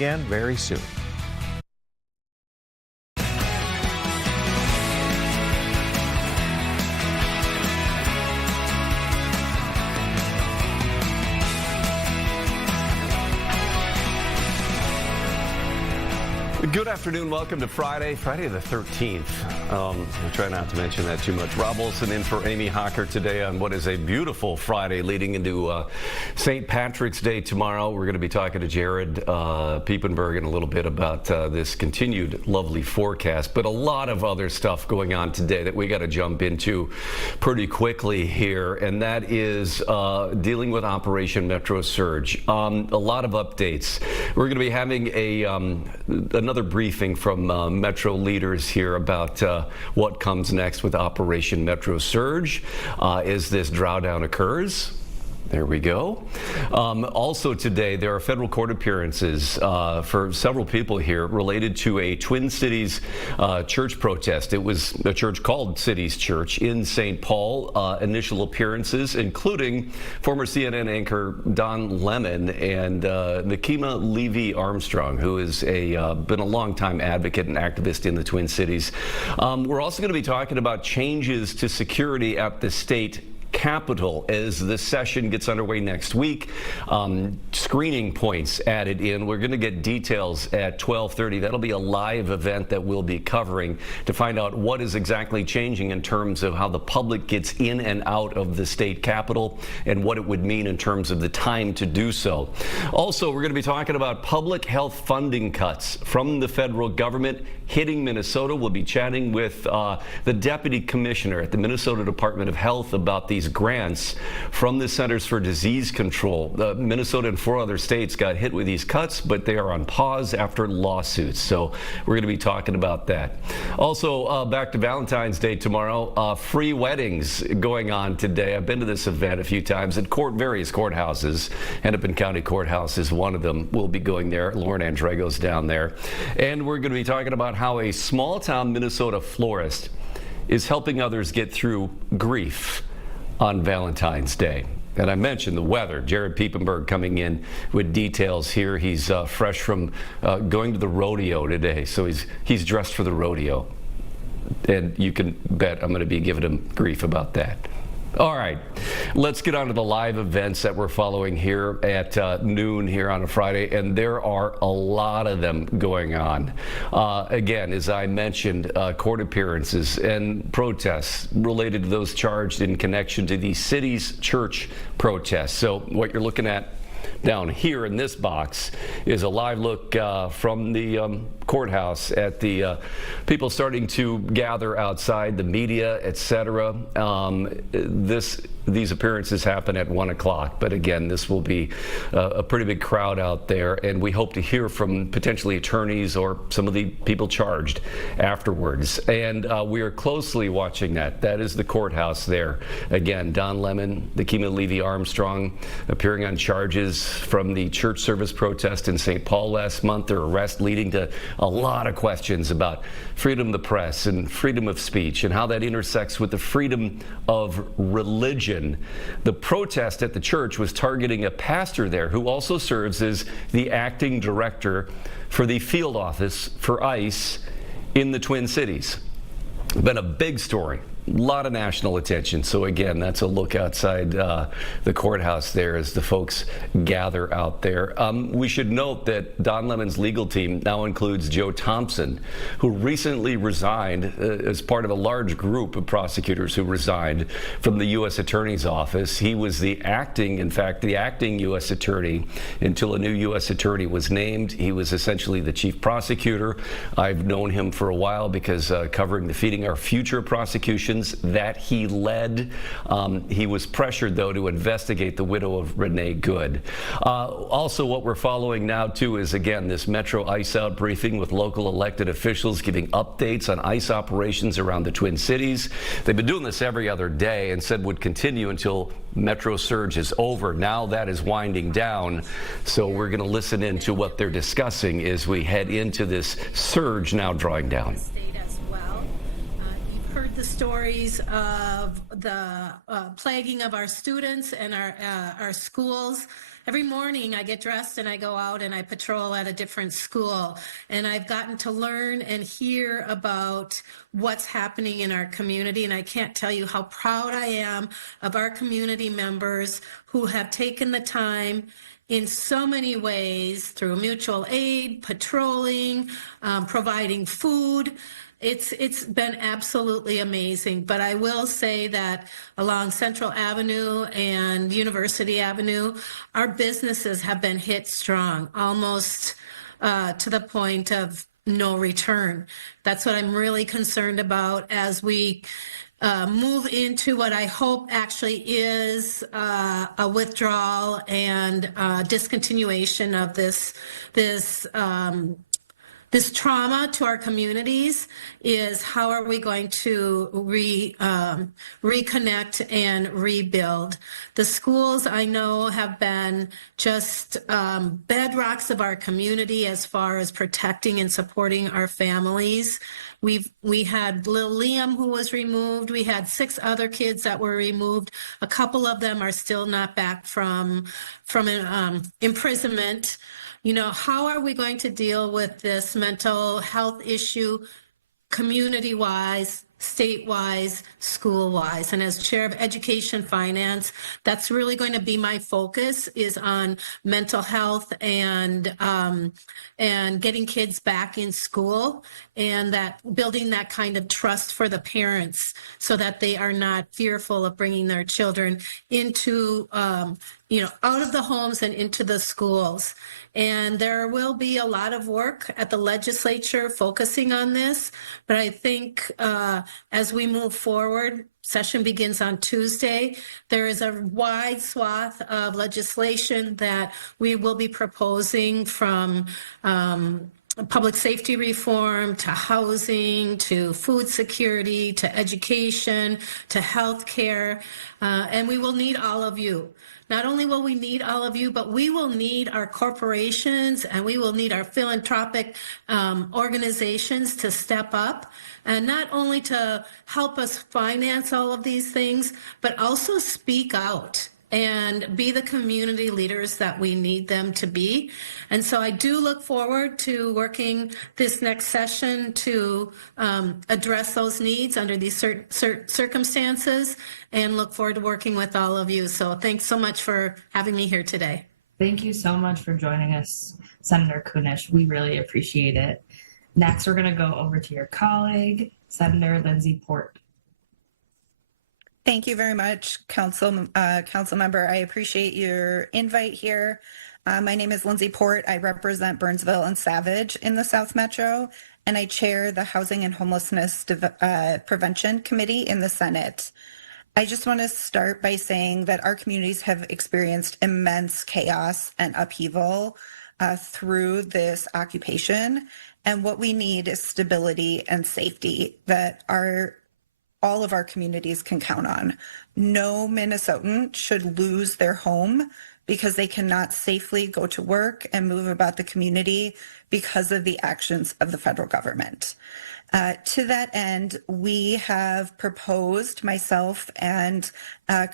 again very soon. Good afternoon. Welcome to Friday the 13th. I'll try not to mention that too much. Rob Olson in for Amy Hocker today on what is a beautiful Friday leading into St. Patrick's Day tomorrow. We're going to be talking to Jared Piepenberg in a little bit about this continued lovely forecast, but a lot of other stuff going on today that we got to jump into pretty quickly here, and that is dealing with Operation Metro Surge. A lot of updates. We're going to be having another briefing from Metro leaders here about what comes next with Operation Metro Surge as this drawdown occurs. There we go. Also today, there are federal court appearances for several people here related to a Twin Cities church protest. It was a church called Cities Church in St. Paul. Initial appearances, including former CNN anchor Don Lemon and Nikema Levy-Armstrong, who has been a longtime advocate and activist in the Twin Cities. We're also going to be talking about changes to security at the state Capitol as the session gets underway next week. Screening points added in. We're going to get details at 12:30. That'll be a live event that we'll be covering to find out what is exactly changing in terms of how the public gets in and out of the state Capitol and what it would mean in terms of the time to do so. Also, we're going to be talking about public health funding cuts from the federal government hitting Minnesota. We'll be chatting with the deputy commissioner at the Minnesota Department of Health about these grants from the Centers for Disease Control. Minnesota and 4 other states got hit with these cuts, but they are on pause after lawsuits. So we're going to be talking about that. Also, back to Valentine's Day tomorrow. Free weddings going on today. I've been to this event a few times at various courthouses. Hennepin County Courthouse is one of them. We'll be going there. Lauren Andrego's down there. And we're going to be talking about how a small-town Minnesota florist is helping others get through grief on Valentine's Day. And I mentioned the weather. Jared Piepenberg coming in with details here. He's fresh from going to the rodeo today, so he's dressed for the rodeo. And you can bet I'm going to be giving him grief about that. All right, let's get on to the live events that we're following here at noon here on a Friday, and there are a lot of them going on. Again, as I mentioned, court appearances and protests related to those charged in connection to the city's church protests. So what you're looking at down here in this box is a live look from the courthouse at the people starting to gather outside, the media, etc. These appearances happen at 1 o'clock, but again, this will be a pretty big crowd out there, and we hope to hear from potentially attorneys or some of the people charged afterwards. And we are closely watching that. That is the courthouse there. Again, Don Lemon, Nikema Levy-Armstrong appearing on charges from the church service protest in St. Paul last month. Their arrest leading to a lot of questions about freedom of the press and freedom of speech and how that intersects with the freedom of religion. The protest at the church was targeting a pastor there who also serves as the acting director for the field office for ICE in the Twin Cities. Been a big story. A lot of national attention. So again, that's a look outside the courthouse there as the folks gather out there. We should note that Don Lemon's legal team now includes Joe Thompson, who recently resigned as part of a large group of prosecutors who resigned from the U.S. Attorney's Office. He was the acting U.S. Attorney until a new U.S. Attorney was named. He was essentially the chief prosecutor. I've known him for a while because covering the Feeding Our Future prosecutions that he led. He was pressured, though, to investigate the widow of Renee Good. Also, what we're following now, too, is, again, this Metro ICE out briefing with local elected officials giving updates on ICE operations around the Twin Cities. They've been doing this every other day and said would continue until Metro Surge is over. Now that is winding down, so we're going to listen in to what they're discussing as we head into this surge now drawing down. The stories of the plaguing of our students and our schools every morning I get dressed and I go out and I patrol at a different school. And I've gotten to learn and hear about what's happening in our community. And I can't tell you how proud I am of our community members who have taken the time in so many ways through mutual aid, patrolling, providing food. It's been absolutely amazing. But I will say that along Central Avenue and University Avenue, our businesses have been hit strong, almost to the point of no return. That's what I'm really concerned about as we move into what I hope actually is a withdrawal and discontinuation of this trauma to our communities. Is how are we going to reconnect and rebuild? The schools, I know, have been just bedrocks of our community as far as protecting and supporting our families. We had little Liam, who was removed. We had 6 other kids that were removed. A couple of them are still not back from imprisonment. You know, how are we going to deal with this mental health issue community-wise, state-wise, school-wise? And as Chair of Education Finance, that's really going to be my focus, is on mental health and getting kids back in school, and that building that kind of trust for the parents so that they are not fearful of bringing their children into out of the homes and into the schools. And there will be a lot of work at the legislature focusing on this. But I think as we move forward, session begins on Tuesday, there is a wide swath of legislation that we will be proposing, from public safety reform to housing to food security to education to health care. And we will need all of you. Not only will we need all of you, but we will need our corporations and we will need our philanthropic organizations to step up, and not only to help us finance all of these things, but also speak out and be the community leaders that we need them to be. And so I do look forward to working this next session to address those needs under these circumstances, and look forward to working with all of you. So thanks so much for having me here today. Thank you so much for joining us, Senator Kunish. We really appreciate it. Next, we're going to go over to your colleague, Senator Lindsay Port. Thank you very much, council member. I appreciate your invite here. My name is Lindsay Port. I represent Burnsville and Savage in the South Metro, and I chair the Housing and Homelessness Prevention Committee in the Senate. I just want to start by saying that our communities have experienced immense chaos and upheaval through this occupation, and what we need is stability and safety that all of our communities can count on. No Minnesotan should lose their home because they cannot safely go to work and move about the community because of the actions of the federal government. To that end, we have proposed, myself and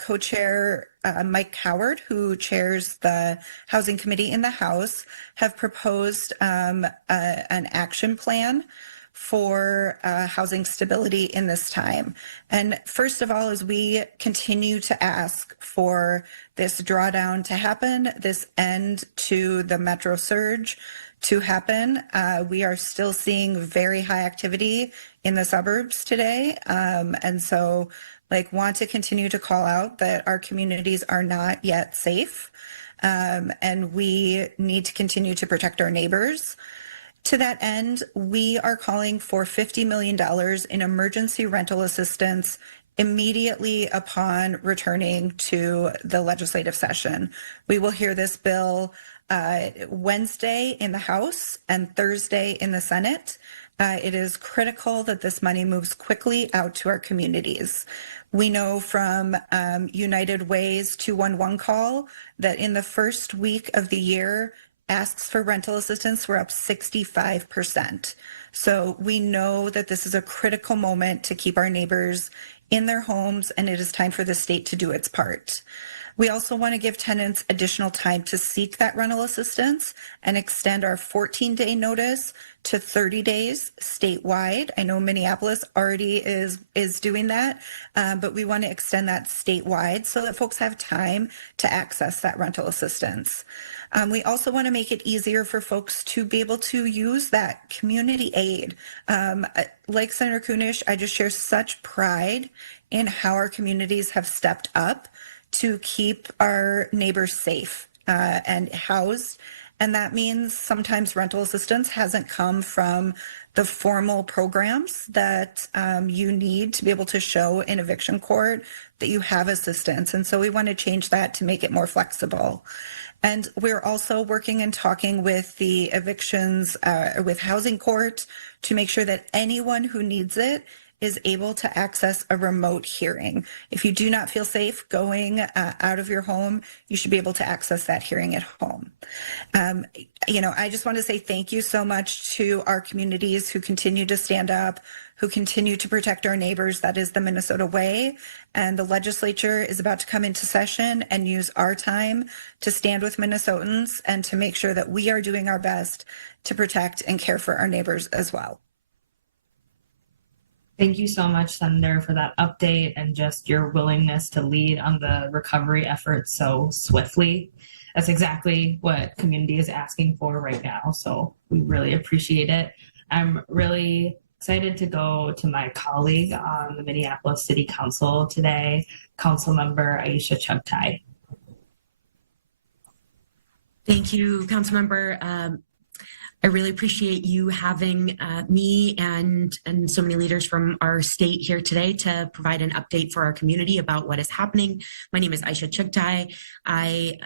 co-chair Mike Howard, who chairs the Housing Committee in the House, have proposed an action plan for housing stability in this time. And first of all, as we continue to ask for this drawdown to happen, this end to the Metro surge to happen, we are still seeing very high activity in the suburbs today. And so want to continue to call out that our communities are not yet safe. And we need to continue to protect our neighbors. To that end, we are calling for $50 million in emergency rental assistance immediately upon returning to the legislative session. We will hear this bill Wednesday in the House and Thursday in the Senate. It is critical that this money moves quickly out to our communities. We know from United Way's 211 call that in the first week of the year, asks for rental assistance were up 65%. So we know that this is a critical moment to keep our neighbors in their homes, and it is time for the state to do its part. We also want to give tenants additional time to seek that rental assistance and extend our 14-day notice to 30 days statewide. I know Minneapolis already is doing that, but we want to extend that statewide so that folks have time to access that rental assistance. We also want to make it easier for folks to be able to use that community aid. Like Senator Kunish, I just share such pride in how our communities have stepped up to keep our neighbors safe and housed. And that means sometimes rental assistance hasn't come from the formal programs that you need to be able to show in eviction court that you have assistance. And so we want to change that to make it more flexible. And we're also working and talking with the evictions, with housing court, to make sure that anyone who needs it is able to access a remote hearing. If you do not feel safe going out of your home, you should be able to access that hearing at home. I just want to say thank you so much to our communities who continue to stand up, who continue to protect our neighbors. That is the Minnesota way. And the legislature is about to come into session and use our time to stand with Minnesotans and to make sure that we are doing our best to protect and care for our neighbors as well. Thank you so much, Senator, for that update and just your willingness to lead on the recovery efforts so swiftly. That's exactly what community is asking for right now. So we really appreciate it. I'm really excited to go to my colleague on the Minneapolis City Council today, Councilmember Aisha Chugtai. Thank you, Councilmember. I really appreciate you having me and so many leaders from our state here today to provide an update for our community about what is happening. My name is Aisha Chugtai. I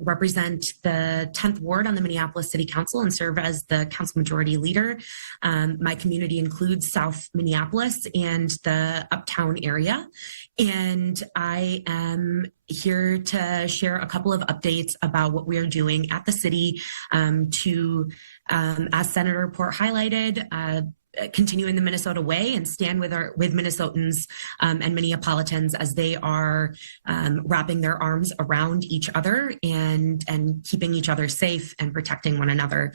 represent the 10th Ward on the Minneapolis City Council and serve as the council majority leader. My community includes South Minneapolis and the Uptown area. And I am here to share a couple of updates about what we are doing at the city as Senator Port highlighted, continue in the Minnesota way and stand with Minnesotans and Minneapolitans as they are wrapping their arms around each other and keeping each other safe and protecting one another.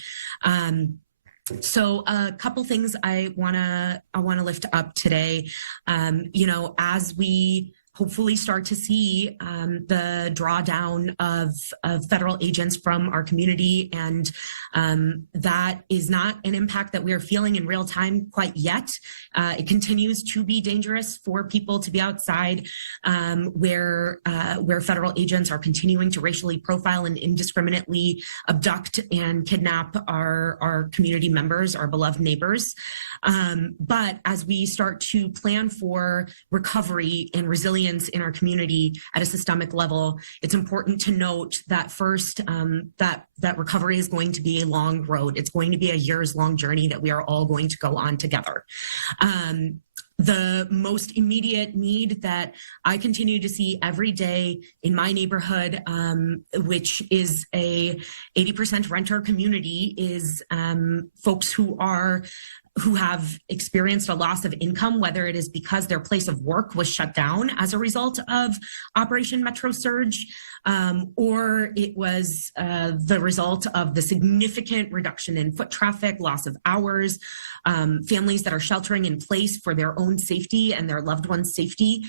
So a couple things I wanna lift up today. As we hopefully start to see the drawdown of federal agents from our community. And that is not an impact that we are feeling in real time quite yet. It continues to be dangerous for people to be outside where federal agents are continuing to racially profile and indiscriminately abduct and kidnap our community members, our beloved neighbors. But as we start to plan for recovery and resilience in our community at a systemic level, it's important to note that first, that recovery is going to be a long road. It's going to be a years-long journey that we are all going to go on together. The most immediate need that I continue to see every day in my neighborhood, which is a 80% renter community, is folks who have experienced a loss of income, whether it is because their place of work was shut down as a result of Operation Metro Surge, or it was the result of the significant reduction in foot traffic, loss of hours, families that are sheltering in place for their own safety and their loved ones' safety.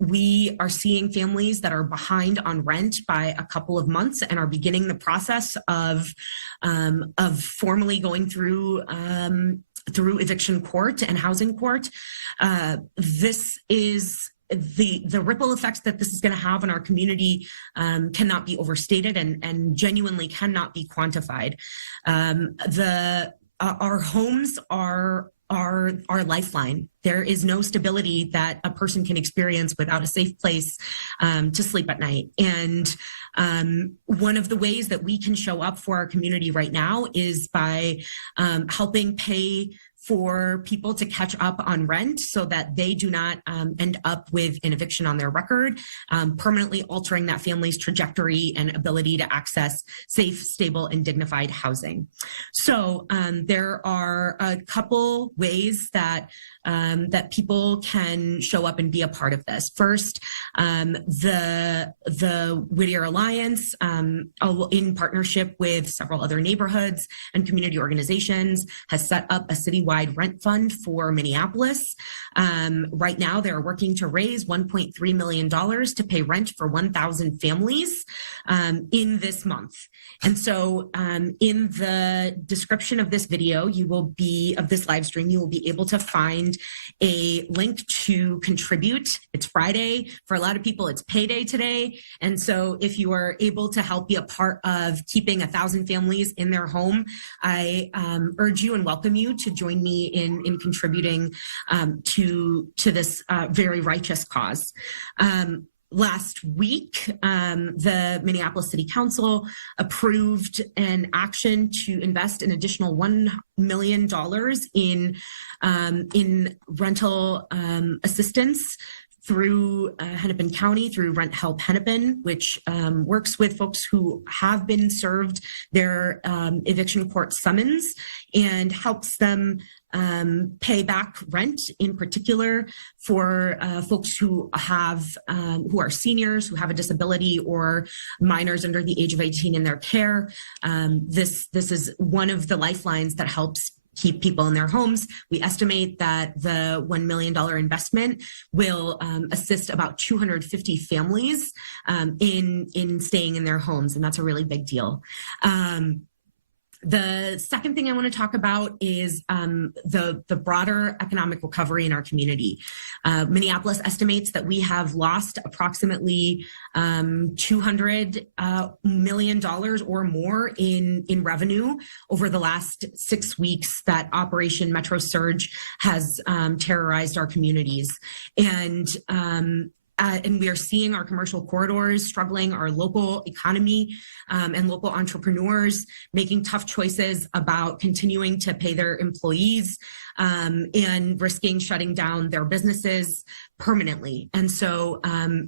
We are seeing families that are behind on rent by a couple of months and are beginning the process of formally going through eviction court and housing court. This is the ripple effects that this is going to have in our community cannot be overstated and genuinely cannot be quantified. Our homes are our lifeline. There is no stability that a person can experience without a safe place to sleep at night. And one of the ways that we can show up for our community right now is by helping pay for people to catch up on rent so that they do not end up with an eviction on their record, permanently altering that family's trajectory and ability to access safe, stable, and dignified housing. So there are a couple ways that that people can show up and be a part of this. First, the Whittier Alliance, in partnership with several other neighborhoods and community organizations, has set up a citywide rent fund for Minneapolis. Right now, they're working to raise $1.3 million to pay rent for 1,000 families in this month. And so in the description of this video, of this live stream, you will be able to find a link to contribute. It's Friday. For a lot of people, it's payday today. And so if you are able to help be a part of keeping 1,000 families in their home, I urge you and welcome you to join me in contributing to this very righteous cause. Last week, the Minneapolis City Council approved an action to invest an additional $1 million in rental assistance through Hennepin County, through Rent Help Hennepin, which works with folks who have been served their eviction court summons and helps them pay back rent, in particular for folks who are seniors, who have a disability, or minors under the age of 18 in their care. This is one of the lifelines that helps keep people in their homes. We estimate that the $1 million investment will assist about 250 families in staying in their homes, and that's a really big deal. The second thing I want to talk about is the broader economic recovery in our community. Minneapolis estimates that we have lost approximately $200 million or more in revenue over the last 6 weeks that Operation Metro Surge has terrorized our communities. And we are seeing our commercial corridors struggling, our local economy and local entrepreneurs making tough choices about continuing to pay their employees and risking shutting down their businesses permanently. And so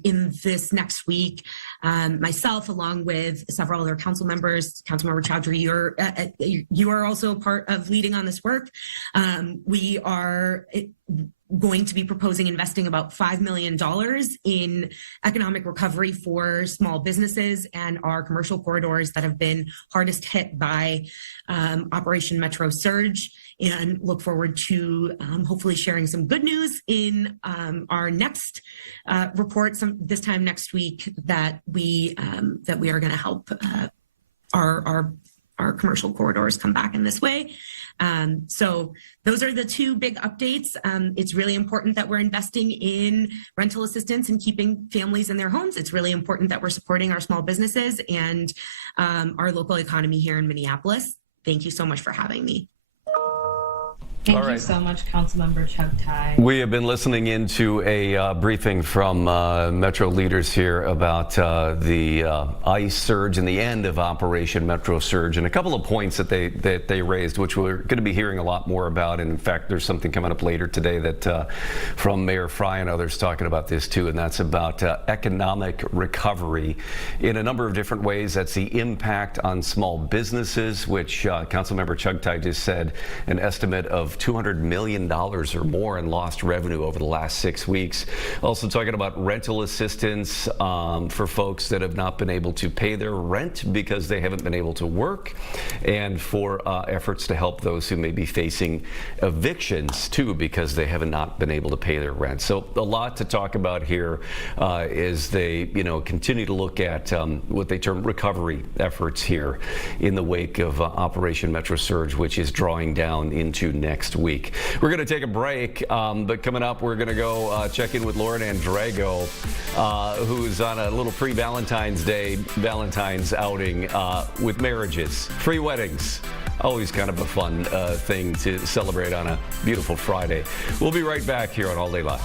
in this next week, myself, along with several other council members, Councilmember Chaudhry, you are also a part of leading on this work. We are going to be proposing investing about $5 million in economic recovery for small businesses and our commercial corridors that have been hardest hit by Operation Metro Surge, and look forward to hopefully sharing some good news in our next report this time next week that we are going to help our commercial corridors come back in this way. So those are the two big updates. It's really important that we're investing in rental assistance and keeping families in their homes. It's really important that we're supporting our small businesses and our local economy here in Minneapolis. Thank you so much for having me. Thank you so much, Councilmember Chaudhry. We have been listening into a briefing from Metro leaders here about the ICE surge and the end of Operation Metro Surge, and a couple of points that they raised, which we're going to be hearing a lot more about. And in fact, there's something coming up later today that from Mayor Fry and others talking about this too, and that's about economic recovery in a number of different ways. That's the impact on small businesses, which Councilmember Chaudhry just said an estimate of $200 million or more in lost revenue over the last 6 weeks. Also talking about rental assistance for folks that have not been able to pay their rent because they haven't been able to work, and for efforts to help those who may be facing evictions too because they have not been able to pay their rent. So a lot to talk about here as they continue to look at what they term recovery efforts here in the wake of Operation Metro Surge, which is drawing down into next week. We're going to take a break, but coming up, we're going to go check in with Lauren Andrago, who's on a little pre-Valentine's Day, Valentine's outing with marriages, free weddings. Always kind of a fun thing to celebrate on a beautiful Friday. We'll be right back here on All Day Live.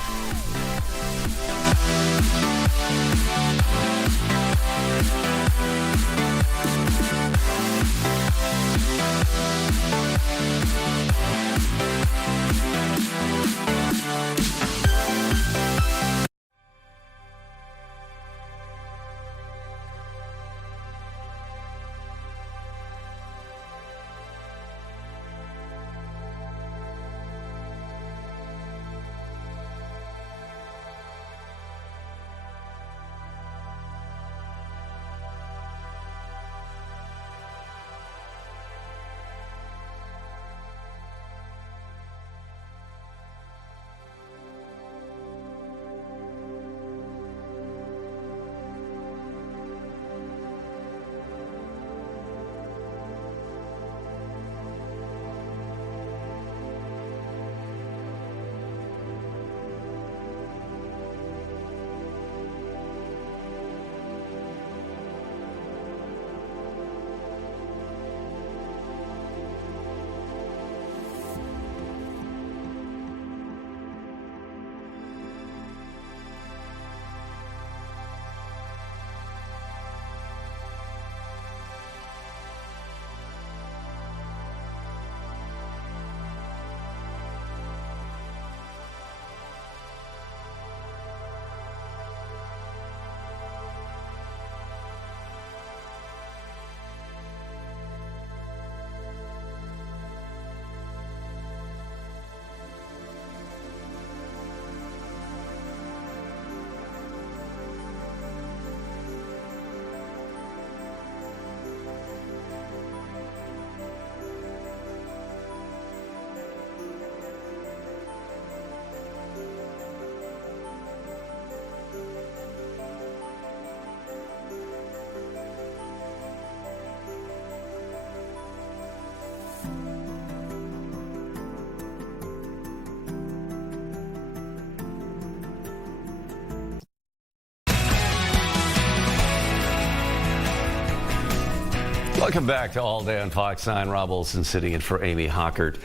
Welcome back to All Day on Fox 9. Rob Olson sitting in for Amy Hockert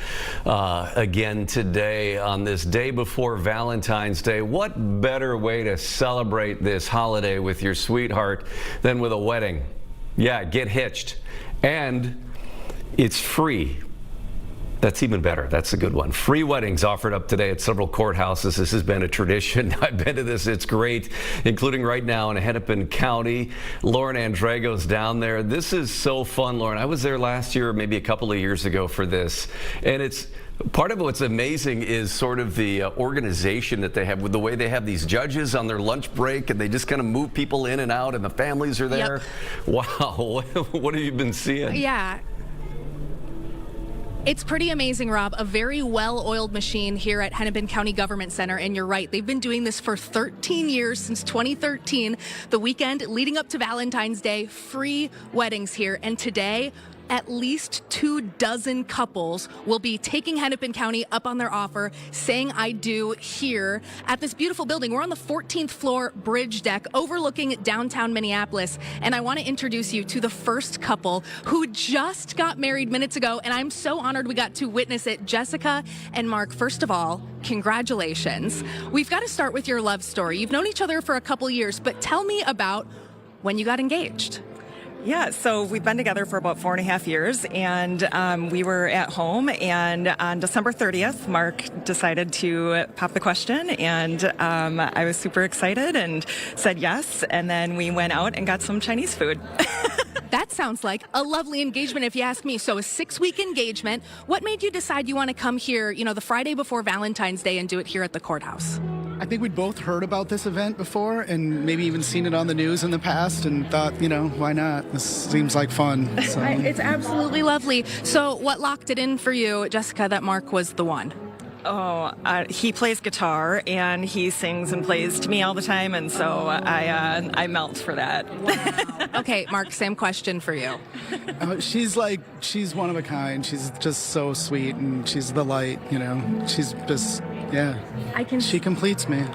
again today on this day before Valentine's Day. What better way to celebrate this holiday with your sweetheart than with a wedding? Yeah, get hitched. And it's free. That's even better. That's a good one. Free weddings offered up today at several courthouses. This has been a tradition. I've been to this. It's great, including right now in Hennepin County. Lauren Andrago's down there. This is so fun, Lauren. I was there last year, maybe a couple of years ago for this. And it's part of what's amazing is sort of the organization that they have with the way they have these judges on their lunch break and they just kind of move people in and out and the families are there. Yep. Wow. What have you been seeing? Yeah. It's pretty amazing, Rob. A very well-oiled machine here at Hennepin County Government Center. And you're right, they've been doing this for 13 years, since 2013. The weekend leading up to Valentine's Day, free weddings here. And today, at least 24 couples will be taking Hennepin County up on their offer, saying I do here at this beautiful building. We're on the 14th floor bridge deck overlooking downtown Minneapolis. And I want to introduce you to the first couple who just got married minutes ago. And I'm so honored we got to witness it. Jessica and Mark, first of all, congratulations. We've got to start with your love story. You've known each other for a couple years, but tell me about when you got engaged. Yeah, so we've been together for about 4.5 years, and we were at home, and on December 30th, Mark decided to pop the question, and I was super excited and said yes, and then we went out and got some Chinese food. That sounds like a lovely engagement, if you ask me. So a 6-week engagement. What made you decide you want to come here, the Friday before Valentine's Day and do it here at the courthouse? I think we'd both heard about this event before and maybe even seen it on the news in the past and thought, why not? This seems like fun. So. It's absolutely lovely. So what locked it in for you, Jessica, that Mark was the one? Oh, he plays guitar and he sings and plays to me all the time, and so I melt for that. Wow. Okay, Mark, same question for you. She's one of a kind. She's just so sweet, and she's the light. She's just. Yeah, she completes me.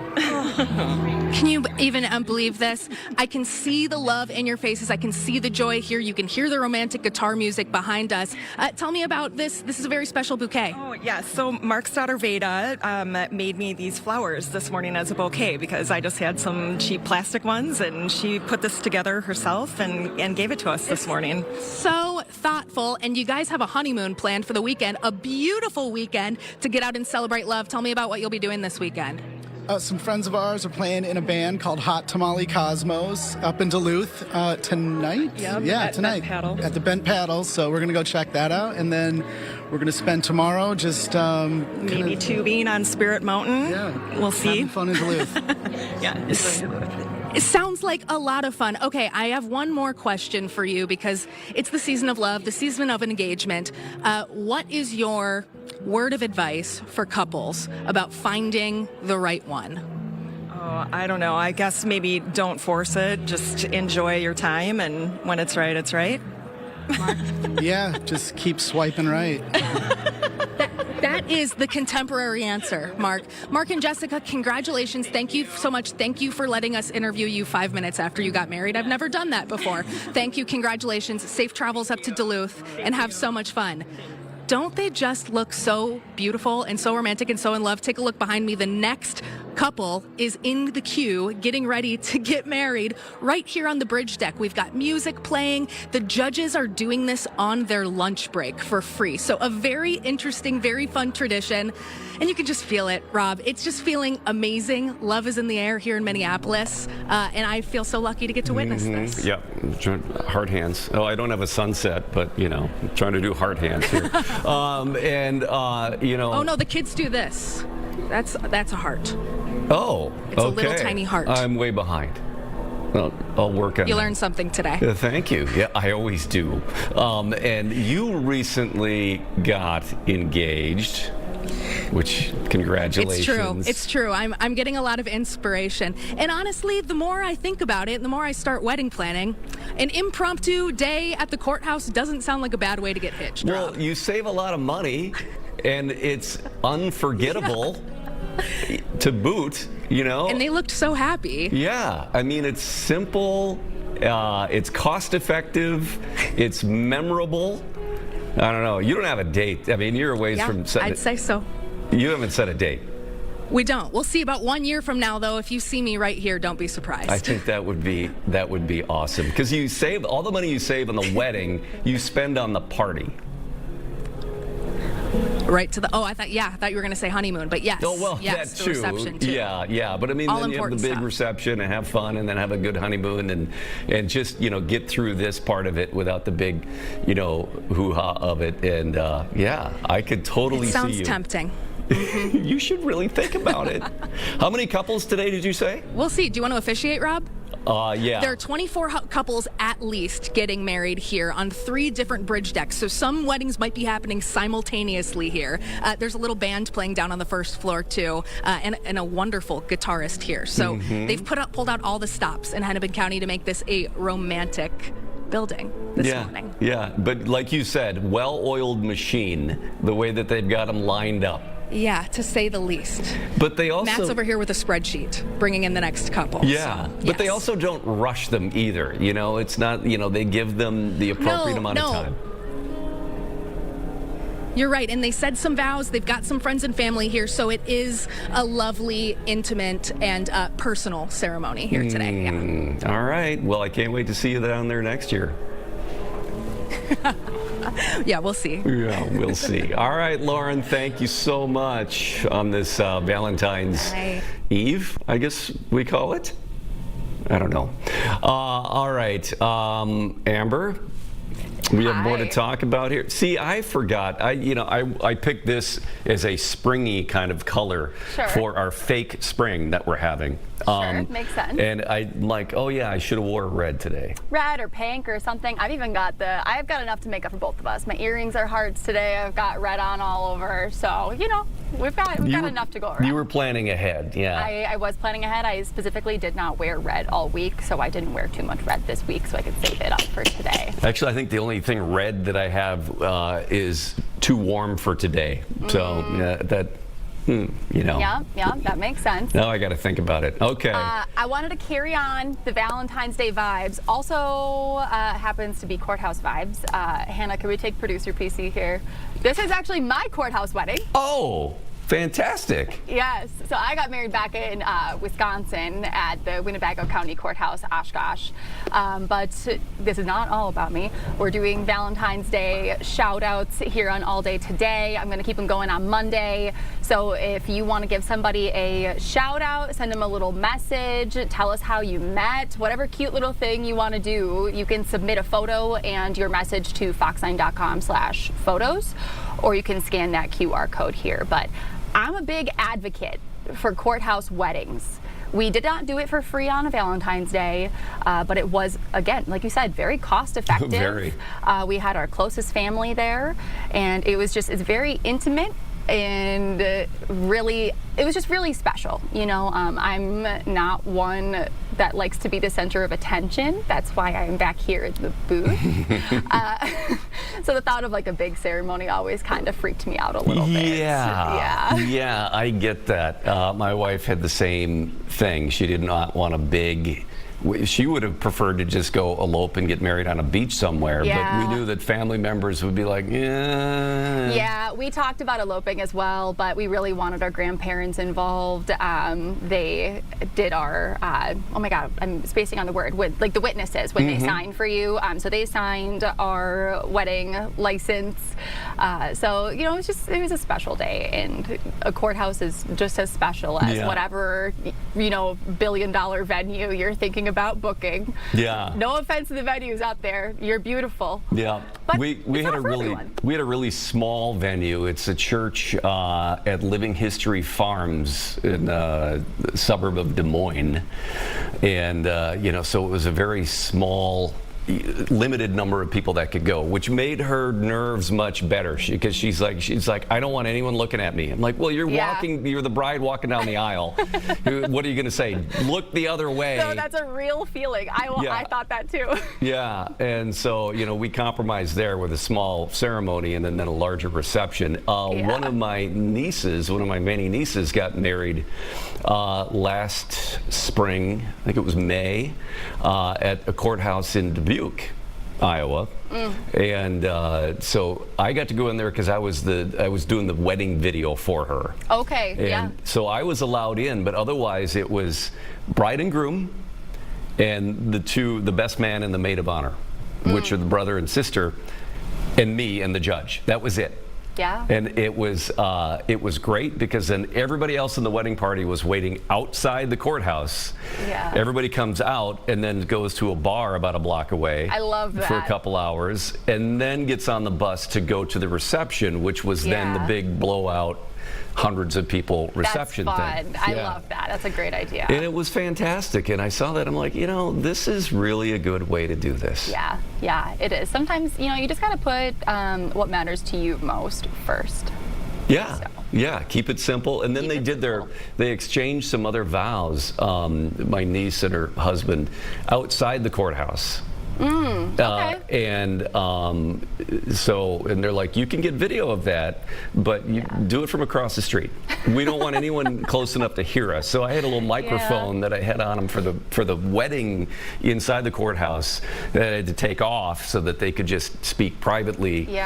Can you even believe this? I can see the love in your faces. I can see the joy here. You can hear the romantic guitar music behind us. Tell me about this. This is a very special bouquet. Oh, yeah. So Mark's daughter, Veda, made me these flowers this morning as a bouquet because I just had some cheap plastic ones, and she put this together herself and gave it to us this morning. So thoughtful. And you guys have a honeymoon planned for the weekend, a beautiful weekend to get out and celebrate love. Tell me about what you'll be doing this weekend. Some friends of ours are playing in a band called Hot Tamale Cosmos up in Duluth tonight. Yep, yeah, tonight at the Bent Paddle. So we're going to go check that out, and then we're going to spend tomorrow just maybe tubing on Spirit Mountain. Yeah, we'll see. Having fun in Duluth. Yeah. It sounds like a lot of fun. Okay, I have one more question for you because it's the season of love, the season of engagement. What is your word of advice for couples about finding the right one? Oh, I don't know. I guess maybe don't force it. Just enjoy your time, and when it's right, it's right. Mark? Yeah, just keep swiping right. That is the contemporary answer, Mark. Mark and Jessica, congratulations. Thank you so much. Thank you for letting us interview you 5 minutes after you got married. I've never done that before. Thank you. Congratulations. Safe travels up to Duluth and have so much fun. Don't they just look so beautiful and so romantic and so in love? Take a look behind me. The next couple is in the queue getting ready to get married right here on the bridge deck. We've got music playing. The judges are doing this on their lunch break for free. So a very interesting, very fun tradition. And you can just feel it, Rob. It's just feeling amazing. Love is in the air here in Minneapolis. And I feel so lucky to get to witness this. Yeah, hard hands. Oh, I don't have a sunset, but, I'm trying to do hard hands here. Oh, no, the kids do this. That's a heart. Oh, it's a little tiny heart. I'm way behind. Well, I'll work on it. You learned something today. Thank you. Yeah, I always do. And you recently got engaged, which congratulations. It's true. I'm getting a lot of inspiration. And honestly, the more I think about it, the more I start wedding planning. An impromptu day at the courthouse doesn't sound like a bad way to get hitched. Well, Rob. you save a lot of money, and it's unforgettable. To boot, And they looked so happy. Yeah, I mean, it's simple It's cost effective. It's memorable. I don't know. You don't have a date. I mean, you're a ways from setting I'd say so. You haven't set a date. We don't. We'll see about 1 year from now, though. If you see me right here, don't be surprised. I think that would be awesome, because you save all the money you save on the wedding, you spend on the party. Right to the. Oh, I thought you were going to say honeymoon, but yes. Oh well, yes, that the too. Reception too. Yeah. But I mean, All then you have the big important reception and have fun, and then have a good honeymoon, and just get through this part of it without the big, hoo-ha of it. And I could totally see you. Sounds tempting. You should really think about it. How many couples today did you say? We'll see. Do you want to officiate, Rob? Yeah. There are 24 couples at least getting married here on 3 different bridge decks. So some weddings might be happening simultaneously here. There's a little band playing down on the first floor too, and a wonderful guitarist here. So they've pulled out all the stops in Hennepin County to make this a romantic building this morning. Yeah, but like you said, well-oiled machine, the way that they've got them lined up. Yeah, to say the least. But they also... Matt's over here with a spreadsheet, bringing in the next couple. Yeah, so, but they also don't rush them either. It's not, they give them the appropriate amount of time. You're right, and they said some vows. They've got some friends and family here, so it is a lovely, intimate, and personal ceremony here today. Yeah. All right. Well, I can't wait to see you down there next year. Yeah, we'll see. Yeah, we'll see. All right, Lauren, thank you so much on this Valentine's Eve, I guess we call it. I don't know. All right, Amber, we have more to talk about here. See, I forgot. I picked this as a springy kind of color for our fake spring that we're having. Sure, makes sense. And I'm like, oh yeah, I should have wore red today. Red or pink or something. I've got enough to make up for both of us. My earrings are hearts today. I've got red on all over. So, we've got enough to go around. You were planning ahead, yeah. I was planning ahead. I specifically did not wear red all week, so I didn't wear too much red this week, so I could save it up for today. Actually, I think the only thing red that I have is too warm for today. So Yeah, that makes sense. Now I got to think about it. Okay. I wanted to carry on the Valentine's Day vibes. Also happens to be courthouse vibes. Hannah, can we take producer PC here? This is actually my courthouse wedding. Oh, fantastic. Yes. So I got married back in Wisconsin at the Winnebago County Courthouse, Oshkosh. But this is not all about me. We're doing Valentine's Day shout outs here on All Day today. I'm going to keep them going on Monday. So if you want to give somebody a shout out, send them a little message, tell us how you met, whatever cute little thing you want to do, you can submit a photo and your message to foxsign.com/photos, or you can scan that QR code here. But I'm a big advocate for courthouse weddings. We did not do it for free on a Valentine's Day, but it was, again, like you said, very cost effective. Very. We had our closest family there, and it's very intimate. And it was just really special. I'm not one that likes to be the center of attention. That's why I'm back here in the booth. So the thought of like a big ceremony always kind of freaked me out a little bit. Yeah, I get that. My wife had the same thing. She did not want a big... She would have preferred to just go elope and get married on a beach somewhere, but we knew that family members would be like, yeah. Yeah, we talked about eloping as well, but we really wanted our grandparents involved. They did our, oh my God, I'm spacing on the word, like the witnesses when they signed for you. So they signed our wedding license. So, it was a special day, and a courthouse is just as special as whatever, billion-dollar venue you're thinking about booking. Yeah. No offense to the venues out there. You're beautiful. Yeah. But we had a really small venue. It's a church at Living History Farms in the suburb of Des Moines. And so it was a very small limited number of people that could go, which made her nerves much better because she's like, I don't want anyone looking at me. I'm like, well, you're the bride walking down the aisle. What are you going to say? Look the other way. So that's a real feeling. I thought that too. Yeah, and so, we compromised there with a small ceremony and then a larger reception. One of my many nieces got married last spring, I think it was May, at a courthouse in Dubuque, Iowa. And so I got to go in there because I was doing the wedding video for her. Okay, and so I was allowed in, but otherwise it was bride and groom and the best man and the maid of honor, which are the brother and sister, and me and the judge. That was it. Yeah. And it was great because then everybody else in the wedding party was waiting outside the courthouse. Yeah. Everybody comes out and then goes to a bar about a block away. I love that. For a couple hours and then gets on the bus to go to the reception, which was then the big blowout, hundreds of people reception That's fun. thing. I love that. That's a great idea. And it was fantastic. And I saw that. I'm like, this is really a good way to do this. Yeah, it is. Sometimes, you just got to put what matters to you most first. Yeah. So. Yeah, keep it simple. And then they exchanged some other vows, my niece and her husband, outside the courthouse. Okay. And they're like, you can get video of that, but you do it from across the street. We don't want anyone close enough to hear us. So I had a little microphone that I had on them for the wedding inside the courthouse that I had to take off so that they could just speak privately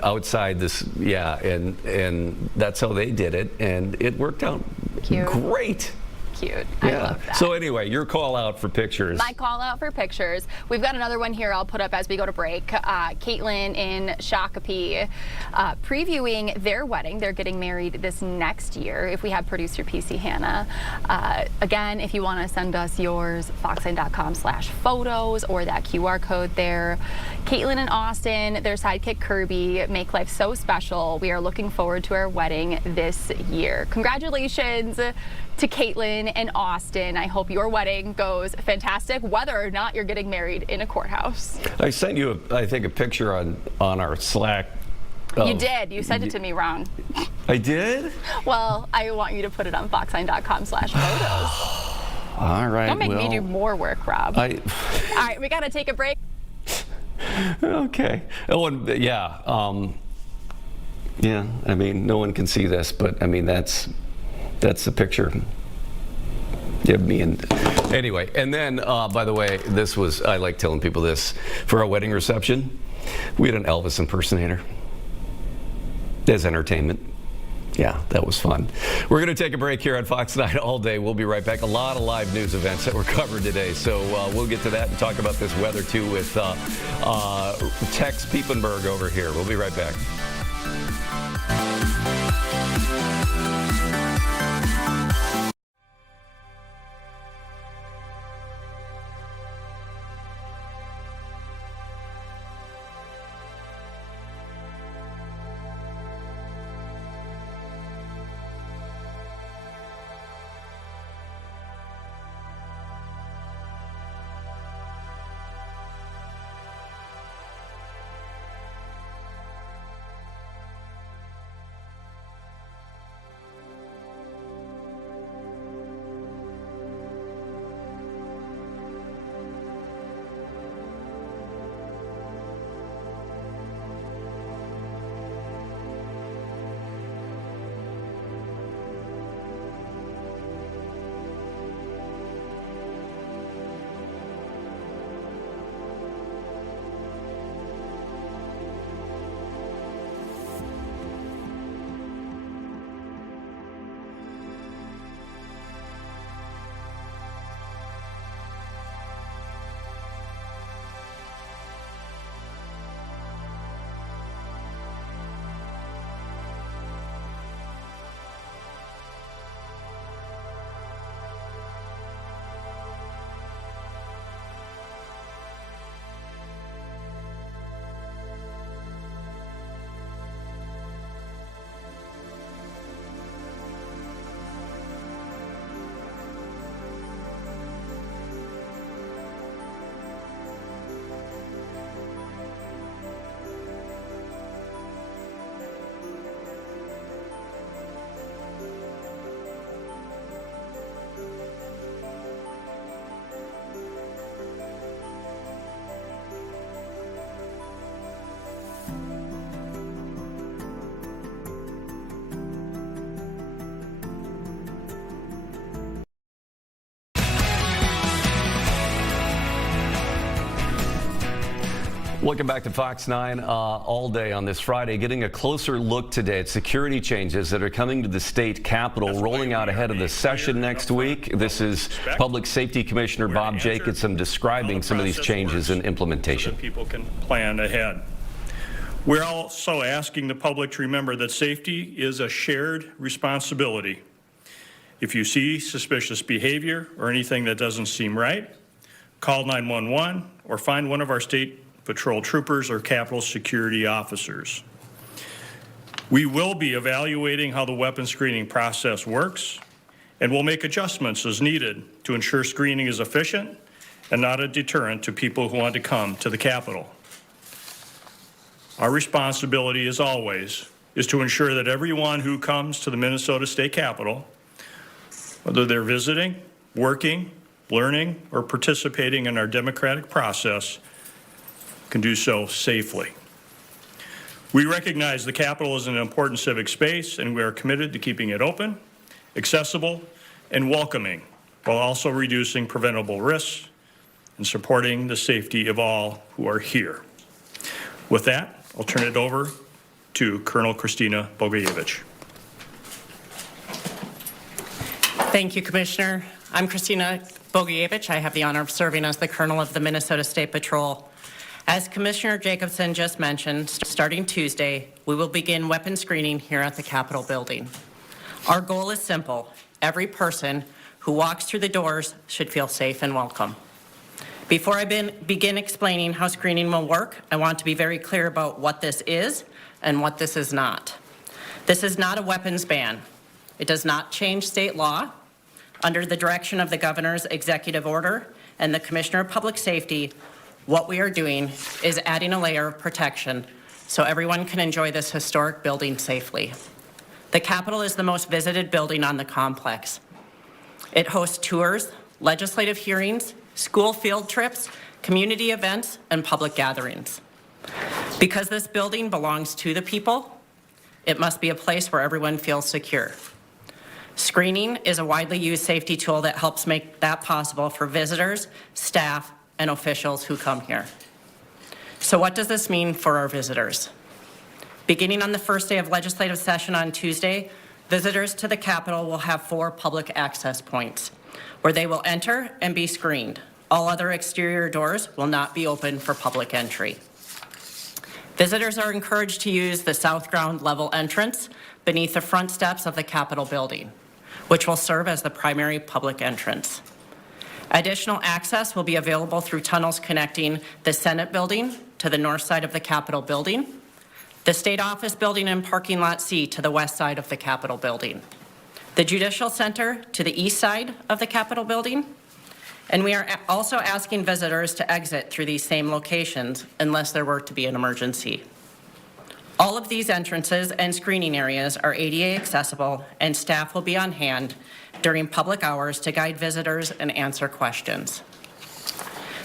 outside this. Yeah, and that's how they did it, and it worked out great. Cute. I love that. So anyway, your call out for pictures. My call out for pictures. We've got another one here I'll put up as we go to break. Caitlin in Shakopee previewing their wedding. They're getting married this next year. If we have producer PC Hannah. Again, if you want to send us yours, foxline.com/photos or that QR code there. Caitlin and Austin, their sidekick Kirby, make life so special. We are looking forward to our wedding this year. Congratulations to Caitlin and Austin. I hope your wedding goes fantastic, whether or not you're getting married in a courthouse. I sent you, I think, a picture on our Slack. You did. You sent it to me wrong. I did? Well, I want you to put it on foxline.com/photos. All right. Don't make me do more work, Rob. All right, we got to take a break. Okay. Oh, and yeah. I mean, no one can see this, but I mean, that's the picture of me. And anyway, and then by the way, I like telling people this, for our wedding reception, we had an Elvis impersonator as entertainment. Yeah, that was fun. We're going to take a break here on Fox 9 all day. We'll be right back. A lot of live news events that were covered today. So we'll get to that and talk about this weather too with Tex Piepenberg over here. We'll be right back. Welcome back to Fox 9 all day on this Friday. Getting a closer look today at security changes that are coming to the state capitol, rolling out ahead of the session next week. This is Public Safety Commissioner Bob Jacobson describing some of these changes and implementation. So that people can plan ahead. We're also asking the public to remember that safety is a shared responsibility. If you see suspicious behavior or anything that doesn't seem right, call 911 or find one of our state patrol troopers or Capitol security officers. We will be evaluating how the weapon screening process works, and we'll make adjustments as needed to ensure screening is efficient and not a deterrent to people who want to come to the Capitol. Our responsibility, as always, is to ensure that everyone who comes to the Minnesota State Capitol, whether they're visiting, working, learning, or participating in our democratic process, can do so safely. We recognize the Capitol is an important civic space, and we are committed to keeping it open, accessible, and welcoming, while also reducing preventable risks and supporting the safety of all who are here. With that, I'll turn it over to Colonel Christina Bogojevich. Thank you, Commissioner. I'm Christina Bogojevich. I have the honor of serving as the Colonel of the Minnesota State Patrol. As Commissioner Jacobson just mentioned, starting Tuesday, we will begin weapon screening here at the Capitol building. Our goal is simple. Every person who walks through the doors should feel safe and welcome. Before I begin explaining how screening will work, I want to be very clear about what this is and what this is not. This is not a weapons ban. It does not change state law. Under the direction of the governor's executive order and the Commissioner of Public Safety, what we are doing is adding a layer of protection so everyone can enjoy this historic building safely. The Capitol is the most visited building on the complex. It hosts tours, legislative hearings, school field trips, community events, and public gatherings. Because this building belongs to the people, it must be a place where everyone feels secure. Screening is a widely used safety tool that helps make that possible for visitors, staff, and officials who come here. So what does this mean for our visitors? Beginning on the first day of legislative session on Tuesday, visitors to the Capitol will have 4 public access points where they will enter and be screened. All other exterior doors will not be open for public entry. Visitors are encouraged to use the south ground level entrance beneath the front steps of the Capitol building, which will serve as the primary public entrance. Additional access will be available through tunnels connecting the Senate building to the north side of the Capitol building, the State Office building and parking lot C to the west side of the Capitol building, the Judicial Center to the east side of the Capitol building, and we are also asking visitors to exit through these same locations unless there were to be an emergency. All of these entrances and screening areas are ADA accessible, and staff will be on hand during public hours to guide visitors and answer questions.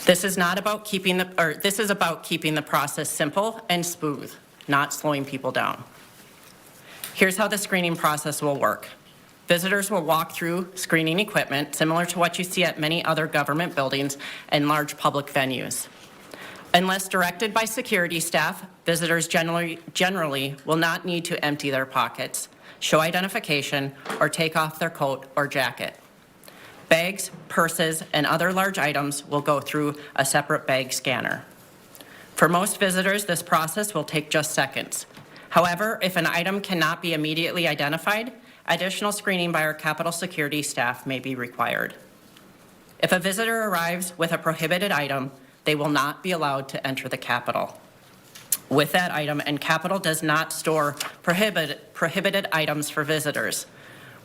This is about keeping the process simple and smooth, not slowing people down. Here's how the screening process will work. Visitors will walk through screening equipment similar to what you see at many other government buildings and large public venues. Unless directed by security staff, visitors generally will not need to empty their pockets, show identification, or take off their coat or jacket. Bags, purses, and other large items will go through a separate bag scanner. For most visitors, this process will take just seconds. However, if an item cannot be immediately identified, additional screening by our Capitol security staff may be required. If a visitor arrives with a prohibited item, they will not be allowed to enter the Capitol with that item, and Capitol does not store prohibited items for visitors.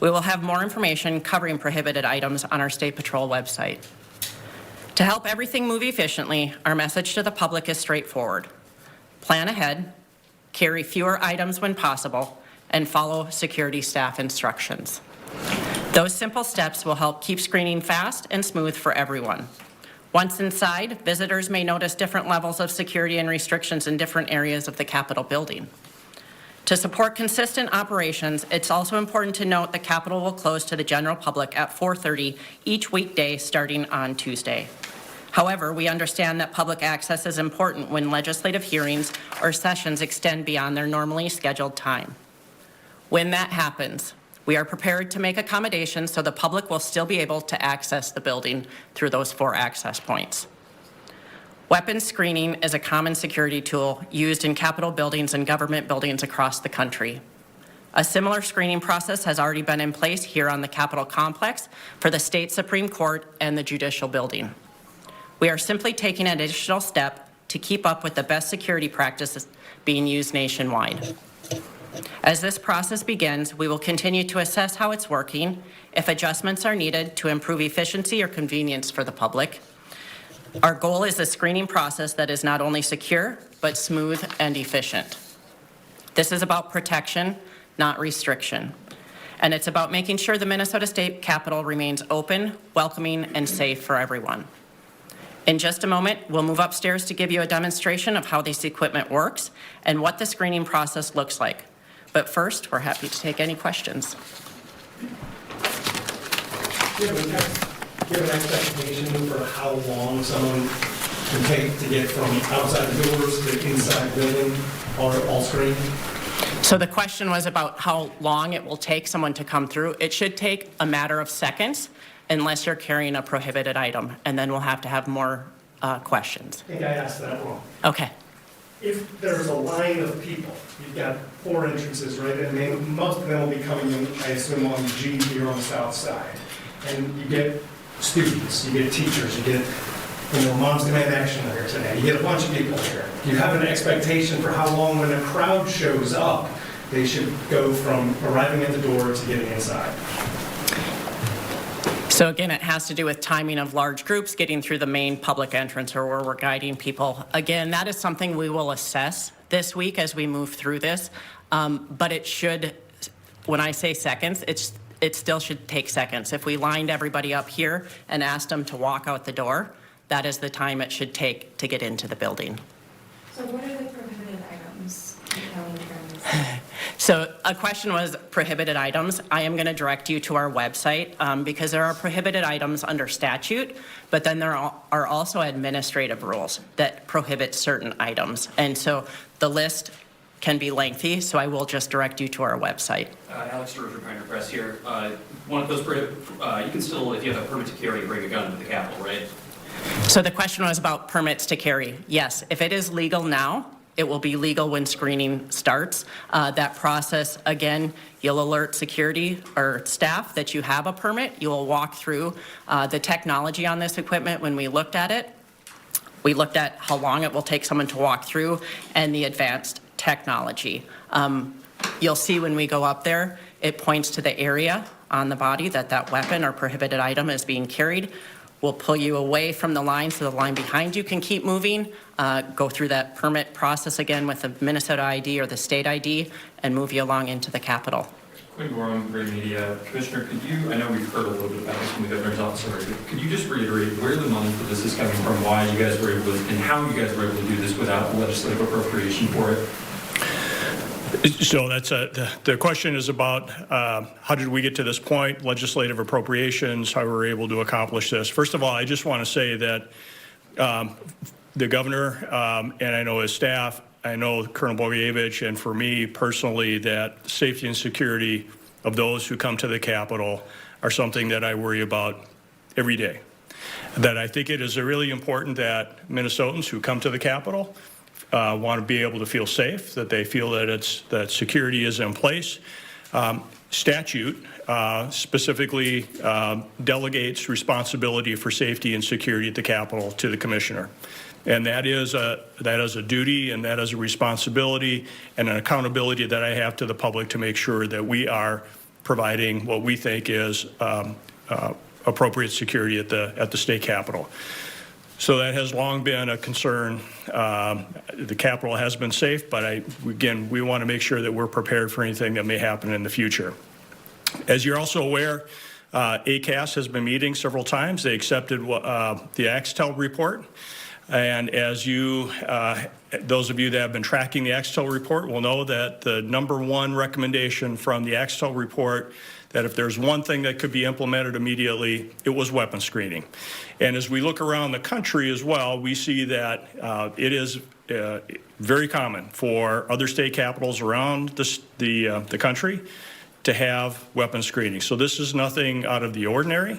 We will have more information covering prohibited items on our State Patrol website. To help everything move efficiently, our message to the public is straightforward. Plan ahead, carry fewer items when possible, and follow security staff instructions. Those simple steps will help keep screening fast and smooth for everyone. Once inside, visitors may notice different levels of security and restrictions in different areas of the Capitol building. To support consistent operations, it's also important to note the Capitol will close to the general public at 4:30 each weekday starting on Tuesday. However, we understand that public access is important when legislative hearings or sessions extend beyond their normally scheduled time. When that happens, we are prepared to make accommodations so the public will still be able to access the building through those 4 access points. Weapons screening is a common security tool used in Capitol buildings and government buildings across the country. A similar screening process has already been in place here on the Capitol complex for the state Supreme Court and the judicial building. We are simply taking an additional step to keep up with the best security practices being used nationwide. As this process begins, we will continue to assess how it's working, if adjustments are needed to improve efficiency or convenience for the public. Our goal is a screening process that is not only secure, but smooth and efficient. This is about protection, not restriction. And it's about making sure the Minnesota State Capitol remains open, welcoming, and safe for everyone. In just a moment, we'll move upstairs to give you a demonstration of how this equipment works and what the screening process looks like. But first, we're happy to take any questions. Do you have an expectation for how long someone can take to get from outside the doors to inside the building, all screened? So the question was about how long it will take someone to come through. It should take a matter of seconds unless you're carrying a prohibited item, and then we'll have to have more questions. I think I asked that wrong. Okay. If there's a line of people, you've got 4 entrances, right? And most of them will be coming in, I assume, on G here on the south side. And you get students, you get teachers, you get, Moms Demand Action here today. You get a bunch of people here. Do you have an expectation for how long, when a crowd shows up, they should go from arriving at the door to getting inside? So again, it has to do with timing of large groups getting through the main public entrance or where we're guiding people. Again, that is something we will assess this week as we move through this. But it should, when I say seconds, it still should take seconds. If we lined everybody up here and asked them to walk out the door, that is the time it should take to get into the building. So what are the prohibited items? So a question was prohibited items. I am going to direct you to our website because there are prohibited items under statute, but then there are also administrative rules that prohibit certain items. And so the list can be lengthy, so I will just direct you to our website. Alex Sturgeon, Pioneer Press here. One of those, you can still, if you have a permit to carry, bring a gun into the Capitol, right? So the question was about permits to carry. Yes, if it is legal now, it will be legal when screening starts. That process, again, you'll alert security or staff that you have a permit. You will walk through the technology on this equipment. When we looked at it, we looked at how long it will take someone to walk through and the advanced technology. You'll see when we go up there, it points to the area on the body that weapon or prohibited item is being carried. We'll pull you away from the line so the line behind you can keep moving, go through that permit process again with the Minnesota ID or the state ID, and move you along into the Capitol. Quinn Gorham, Gray Media. Commissioner, could you, I know we've heard a little bit about this from the governor's office already, but could you just reiterate where the money for this is coming from, why you guys were able to, and how you guys were able to do this without legislative appropriation for it? So that's the question is about how did we get to this point, legislative appropriations, how we were able to accomplish this. First of all, I just want to say that the governor and I know his staff, I know Colonel Bogievich, and for me personally, that safety and security of those who come to the Capitol are something that I worry about every day. That I think it is really important that Minnesotans who come to the Capitol want to be able to feel safe, that they feel that security is in place. Statute specifically delegates responsibility for safety and security at the Capitol to the commissioner. And that is a duty and that is a responsibility and an accountability that I have to the public to make sure that we are providing what we think is appropriate security at the state Capitol. So that has long been a concern. The Capitol has been safe, but again, we want to make sure that we're prepared for anything that may happen in the future. As you're also aware, ACAS has been meeting several times. They accepted the Axtel report. And as you Those of you that have been tracking the Axtell report will know that the #1 recommendation from the Axtell report, that if there's one thing that could be implemented immediately, it was weapon screening. And as we look around the country as well, we see that it is very common for other state capitals around the country to have weapon screening. So this is nothing out of the ordinary.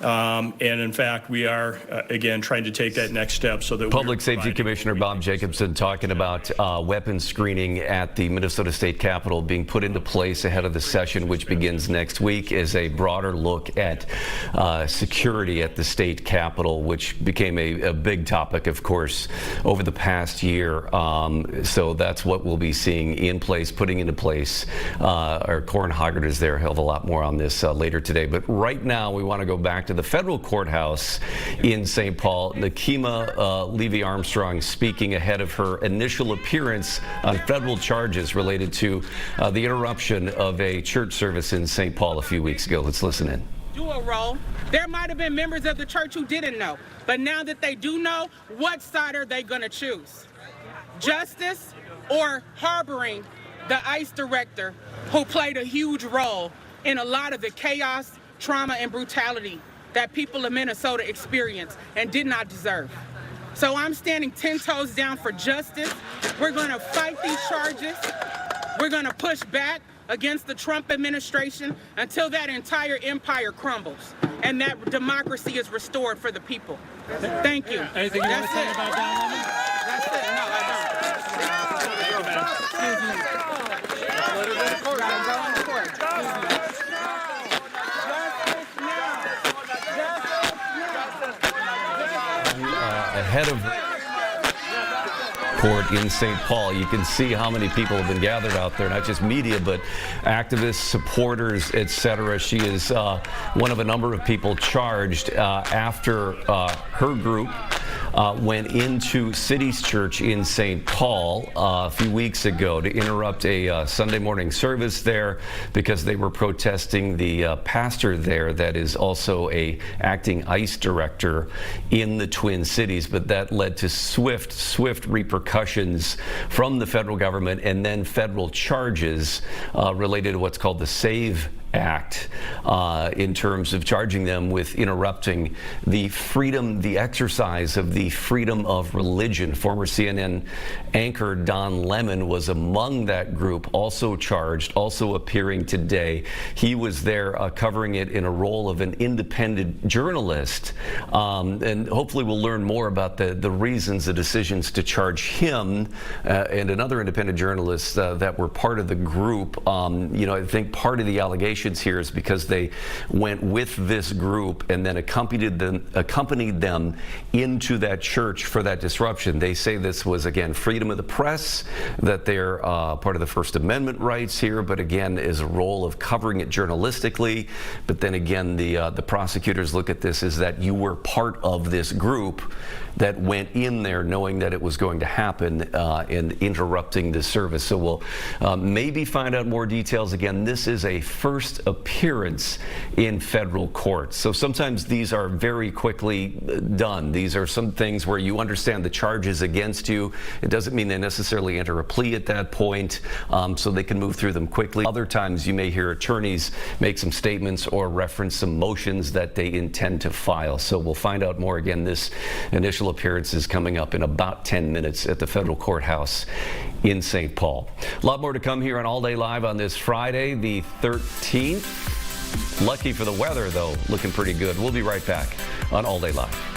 And in fact, we are, again, trying to take that next step so that Public Safety Commissioner Bob Jacobson talking about weapons screening at the Minnesota State Capitol being put into place ahead of the session, which begins next week, is a broader look at security at the state capitol, which became a big topic, of course, over the past year. So that's what we'll be seeing in place, putting into place. Our Corin Hoggart is there. He'll have a lot more on this later today. But right now, we want to go back to the federal courthouse in St. Paul. Nakima Levy-Armstrong speaking ahead of her initial appearance on federal charges related to the interruption of a church service in St. Paul a few weeks ago. Let's listen in. Dual role. There might have been members of the church who didn't know, but now that they do know, what side are they going to choose? Justice or harboring the ICE director who played a huge role in a lot of the chaos, trauma, and brutality that people of Minnesota experienced and did not deserve. So I'm standing 10 toes down for justice. We're going to fight these charges. We're going to push back against the Trump administration until that entire empire crumbles and that democracy is restored for the people. Thank you. Anything you want to say about that? That's it. No, I Ahead of court in St. Paul, you can see how many people have been gathered out there, not just media, but activists, supporters, etc. She is one of a number of people charged after her group went into City's Church in St. Paul a few weeks ago to interrupt a Sunday morning service there because they were protesting the pastor there that is also a acting ICE director in the Twin Cities. But that led to swift repercussions from the federal government and then federal charges related to what's called the SAVE Act in terms of charging them with interrupting the exercise of the freedom of religion. Former CNN anchor Don Lemon was among that group, also charged, also appearing today. He was there covering it in a role of an independent journalist, and hopefully we'll learn more about the reasons, the decisions to charge him and another independent journalist that were part of the group. I think part of the allegation here is because they went with this group and then accompanied them into that church for that disruption. They say this was, again, freedom of the press, that they're part of the First Amendment rights here, but again, is a role of covering it journalistically. But then again, the prosecutors look at this as that you were part of this group that went in there knowing that it was going to happen and interrupting the service. So we'll maybe find out more details. Again, this is a first appearance in federal court. So sometimes these are very quickly done. These are some things where you understand the charges against you. It doesn't mean they necessarily enter a plea at that point, so they can move through them quickly. Other times you may hear attorneys make some statements or reference some motions that they intend to file. So we'll find out more. Again, this initial appearance is coming up in about 10 minutes at the federal courthouse in St. Paul. A lot more to come here on All Day Live on this Friday, the 13th. Lucky for the weather, though, looking pretty good. We'll be right back on All Day Live.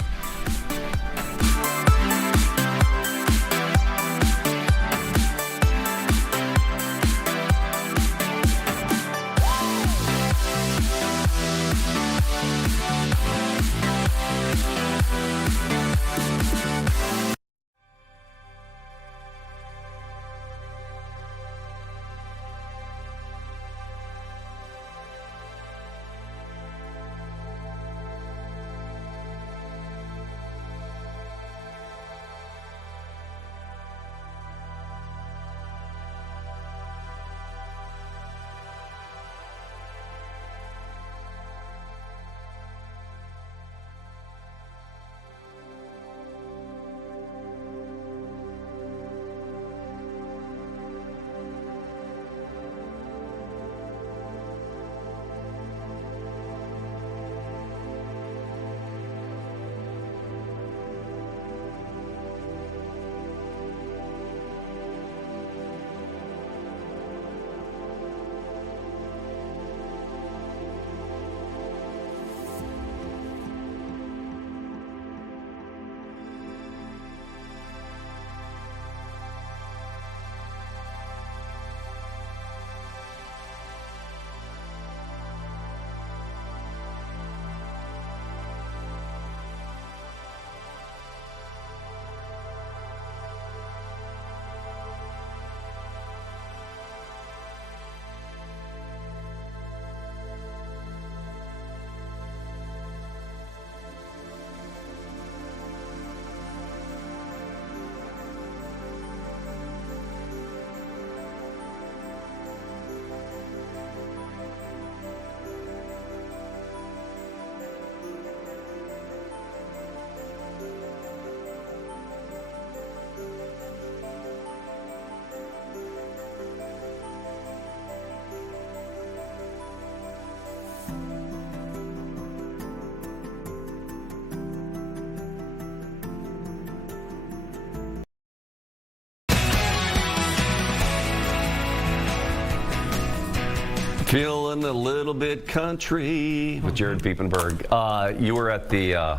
feeling a little bit country with Jared Piepenberg. You were at the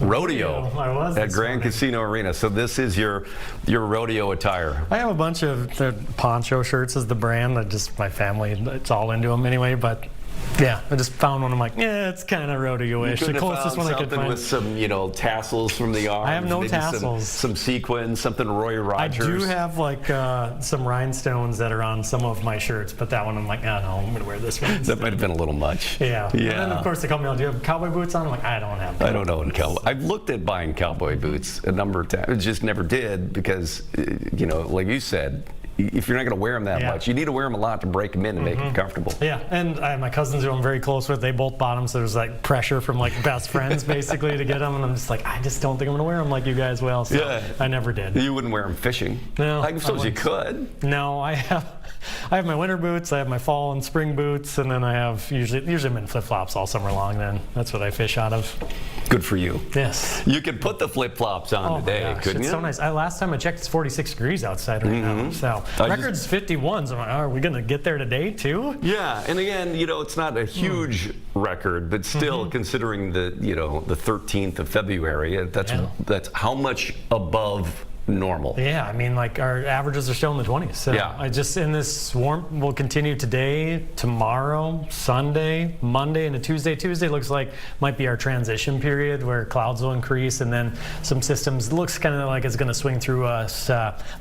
rodeo at Grand Casino Arena. So this is your rodeo attire. I have a bunch of the poncho shirts is the brand. My family, it's all into them anyway, but yeah, I just found one. I'm like, yeah, it's kind of rodeo-ish. The closest one I could find. With some, tassels from the arms. I have no tassels. Some sequins, something Roy Rogers. I do have like some rhinestones that are on some of my shirts, but that one I'm like, oh no, I'm gonna wear this one. That might have been a little much. Yeah. And then of course they call me, do you have cowboy boots on? I'm like, I don't have. I don't own cowboy. I've looked at buying cowboy boots a number of times. Just never did because, like you said, if you're not going to wear them that much, you need to wear them a lot to break them in and make them comfortable. Yeah, and I have my cousins who I'm very close with. They both bought them, so there's like pressure from like best friends basically to get them. And I'm just like, I just don't think I'm going to wear them like you guys will. So I never did. You wouldn't wear them fishing? No. I suppose you could. No, I have my winter boots, I have my fall and spring boots, and then I have usually I'm in flip-flops all summer long. Then that's what I fish out of. Good for you. Yes. You could put the flip-flops on today, couldn't you? It's so nice. Last time I checked, it's 46 degrees outside right now. So record's 51. So I'm like, are we going to get there today too? Yeah, and again, it's not a huge record, but still, considering the 13th of February, that's how much above normal. Yeah, I mean, like our averages are still in the 20s. So I just, in this warm, will continue today, tomorrow, Sunday, Monday, and Tuesday. Tuesday looks like might be our transition period where clouds will increase, and then some systems looks kind of like it's going to swing through us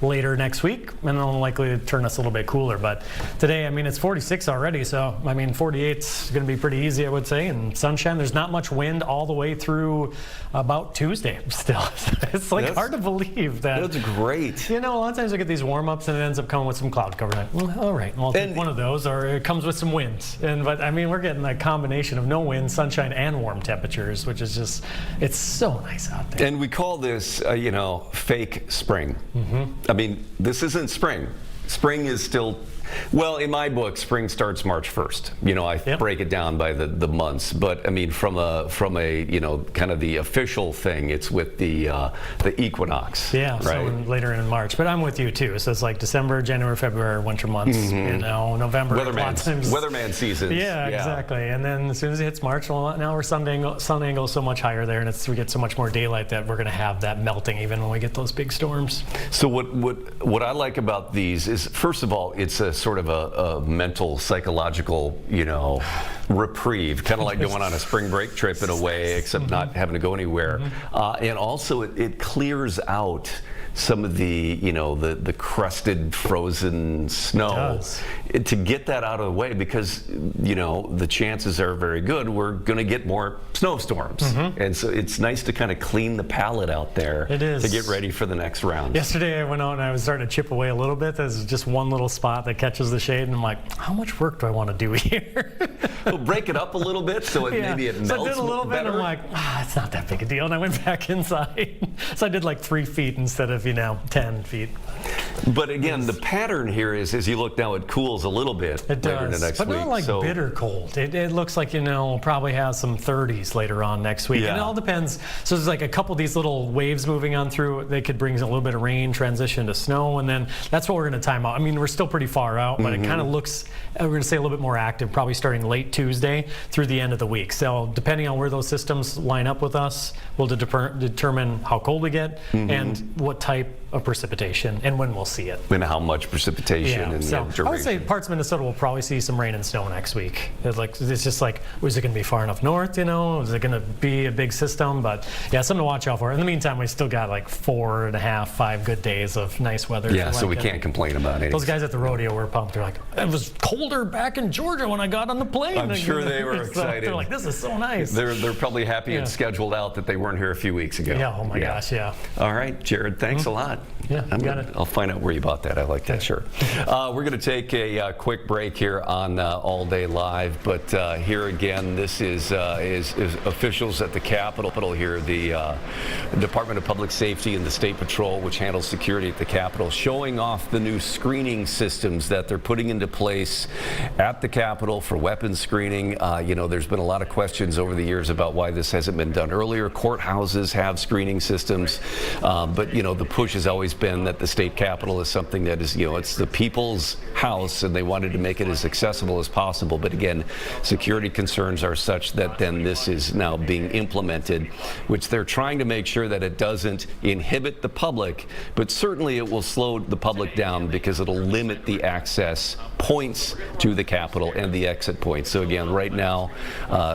later next week, and then likely to turn us a little bit cooler. But today, I mean, it's 46 already, so I mean, 48's going to be pretty easy, I would say, and sunshine. There's not much wind all the way through about Tuesday still. It's like hard to believe that. That's great. A lot of times I get these warm-ups and it ends up coming with some cloud cover. Like, well, all right, well, I'll take one of those, or it comes with some winds. But I mean, we're getting a combination of no wind, sunshine, and warm temperatures, which is just, it's so nice out there. And we call this, fake spring. I mean, this isn't spring. Spring is still, well, in my book, spring starts March 1st. I break it down by the months, but I mean, from a kind of the official thing, it's with the equinox. Yeah, right? so later in March. But I'm with you too. So it's like December, January, February, winter months. November. Weatherman seasons. Yeah, exactly. And then as soon as it hits March, well, now our sun angle is so much higher there, and we get so much more daylight that we're going to have that melting even when we get those big storms. So what I like about these is, first of all, it's a sort of a mental, psychological, reprieve, kind of like going on a spring break trip in a way, except not having to go anywhere. And also, it clears out some of the the crusted, frozen snow to get that out of the way, because the chances are very good we're going to get more snowstorms, and so it's nice to kind of clean the palette out there. It is. To get ready for the next round. Yesterday I went out and I was starting to chip away a little bit. There's just one little spot that catches the shade, and I'm like, how much work do I want to do here? Well, break it up a little bit so maybe it melts. So I did a little bit, and I'm like, it's not that big a deal. And I went back inside. So I did like 3 feet instead of 10 feet. But again, the pattern here is, as you look now, it cools a little bit later in the next week. But not like bitter cold. It looks like, probably has some 30s later on next week. And it all depends. So there's like a couple of these little waves moving on through. They could bring a little bit of rain, transition to snow, and then that's what we're going to time out. I mean, we're still pretty far out, but it kind of looks, we're going to say a little bit more active, probably starting late Tuesday through the end of the week. So depending on where those systems line up with us, we'll determine how cold we get and what type of precipitation and when we'll see it. And how much precipitation and so duration. I would say parts of Minnesota will probably see some rain and snow next week. It's just like, is it going to be far enough north, Is it going to be a big system? But something to watch out for. In the meantime, we still got like 4.5, 5 good days of nice weather. Yeah, so we can't complain about it. Those guys at the rodeo were pumped. They're like, it was colder back in Georgia when I got on the plane. I'm sure they were excited. They're like, this is so nice. They're probably happy and scheduled out that they weren't here a few weeks ago. Yeah, oh my gosh, yeah. All right, Jared, thanks a lot. Yeah, got it. I'll find out where you bought that. I like that shirt. We're going to take a quick break here on All Day Live, but here again, this is officials at the Capitol here, the Department of Public Safety and the State Patrol, which handles security at the Capitol, showing off the new screening systems that they're putting into place at the Capitol for weapons screening. There's been a lot of questions over the years about why this hasn't been done earlier. Courthouses have screening systems, but the push has always been that the state Capitol Capitol is something that is, it's the people's house, and they wanted to make it as accessible as possible. But again, security concerns are such that then this is now being implemented, which they're trying to make sure that it doesn't inhibit the public, but certainly it will slow the public down because it'll limit the access points to the Capitol and the exit points. So again, right now,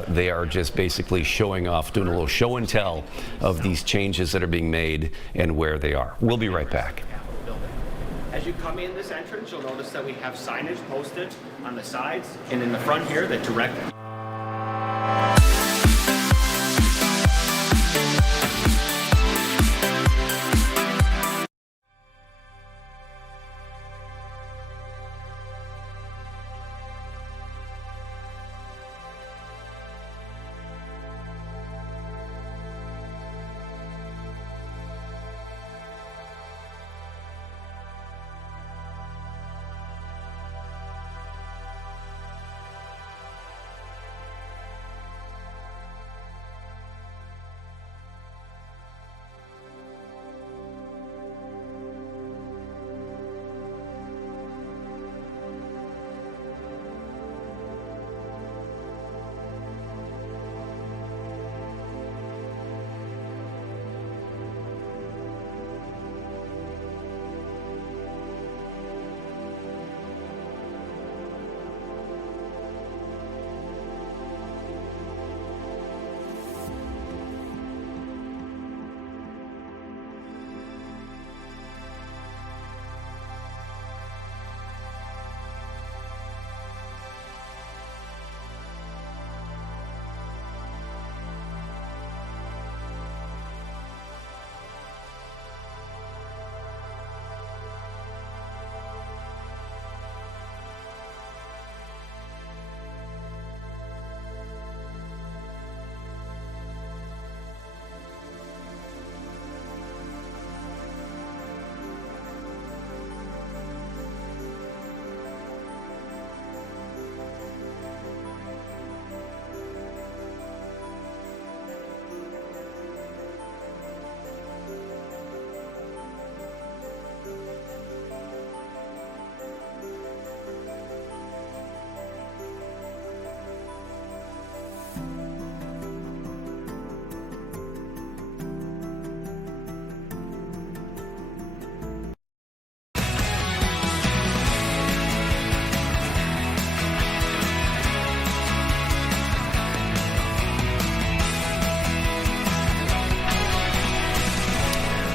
they are just basically showing off, doing a little show and tell of these changes that are being made and where they are. We'll be right back. As you come in this entrance, you'll notice that we have signage posted on the sides and in the front here that direct.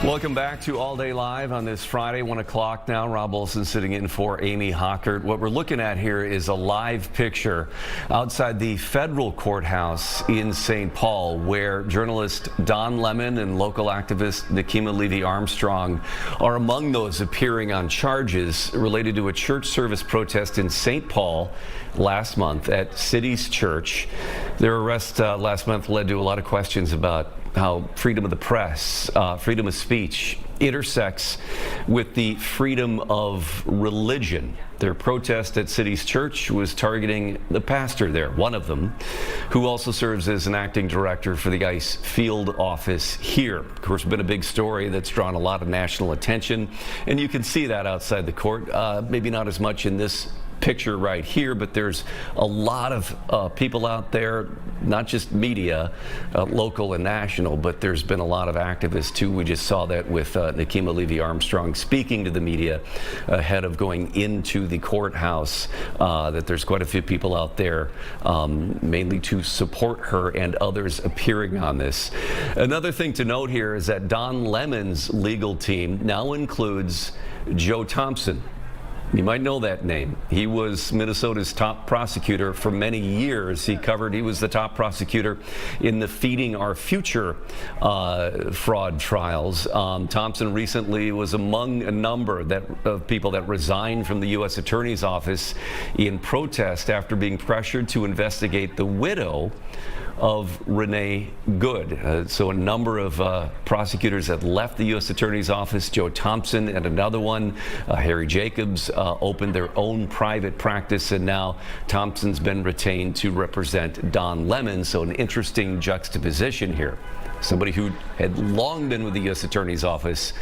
Welcome back to All Day Live on this Friday, 1 o'clock now. Rob Olson sitting in for Amy Hockert. What we're looking at here is a live picture outside the federal courthouse in St. Paul, where journalist Don Lemon and local activist Nikema Levy-Armstrong are among those appearing on charges related to a church service protest in St. Paul last month at City's Church. Their arrest last month led to a lot of questions about how freedom of the press, freedom of speech intersects with the freedom of religion. Their protest at City's Church was targeting the pastor there, one of them, who also serves as an acting director for the ICE field office here. Of course, been a big story that's drawn a lot of national attention, and you can see that outside the court. Maybe not as much in this picture right here, but there's a lot of people out there, not just media, local and national, but there's been a lot of activists too. We just saw that with Nikema Levy-Armstrong speaking to the media ahead of going into the courthouse, that there's quite a few people out there, mainly to support her and others appearing on this. Another thing to note here is that Don Lemon's legal team now includes Joe Thompson. You might know that name. He was Minnesota's top prosecutor for many years. He was the top prosecutor in the Feeding Our Future fraud trials. Thompson recently was among a number of people that resigned from the U.S. Attorney's Office in protest after being pressured to investigate the widow of Renee Good. So a number of prosecutors had left the U.S. Attorney's Office. Joe Thompson and another one, Harry Jacobs, opened their own private practice, and now Thompson's been retained to represent Don Lemon. So an interesting juxtaposition here. somebody who had long been with the U.S. Attorney's Office,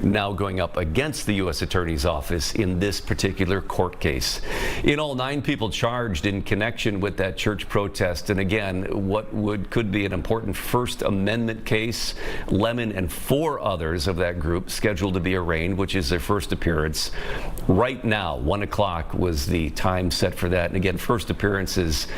now going up against the U.S. Attorney's Office in this particular court case. In all, 9 people charged in connection with that church protest. And again, what could be an important First Amendment case. Lemon and 4 others of that group scheduled to be arraigned, which is their first appearance. Right now, 1 o'clock was the time set for that. And again, first appearances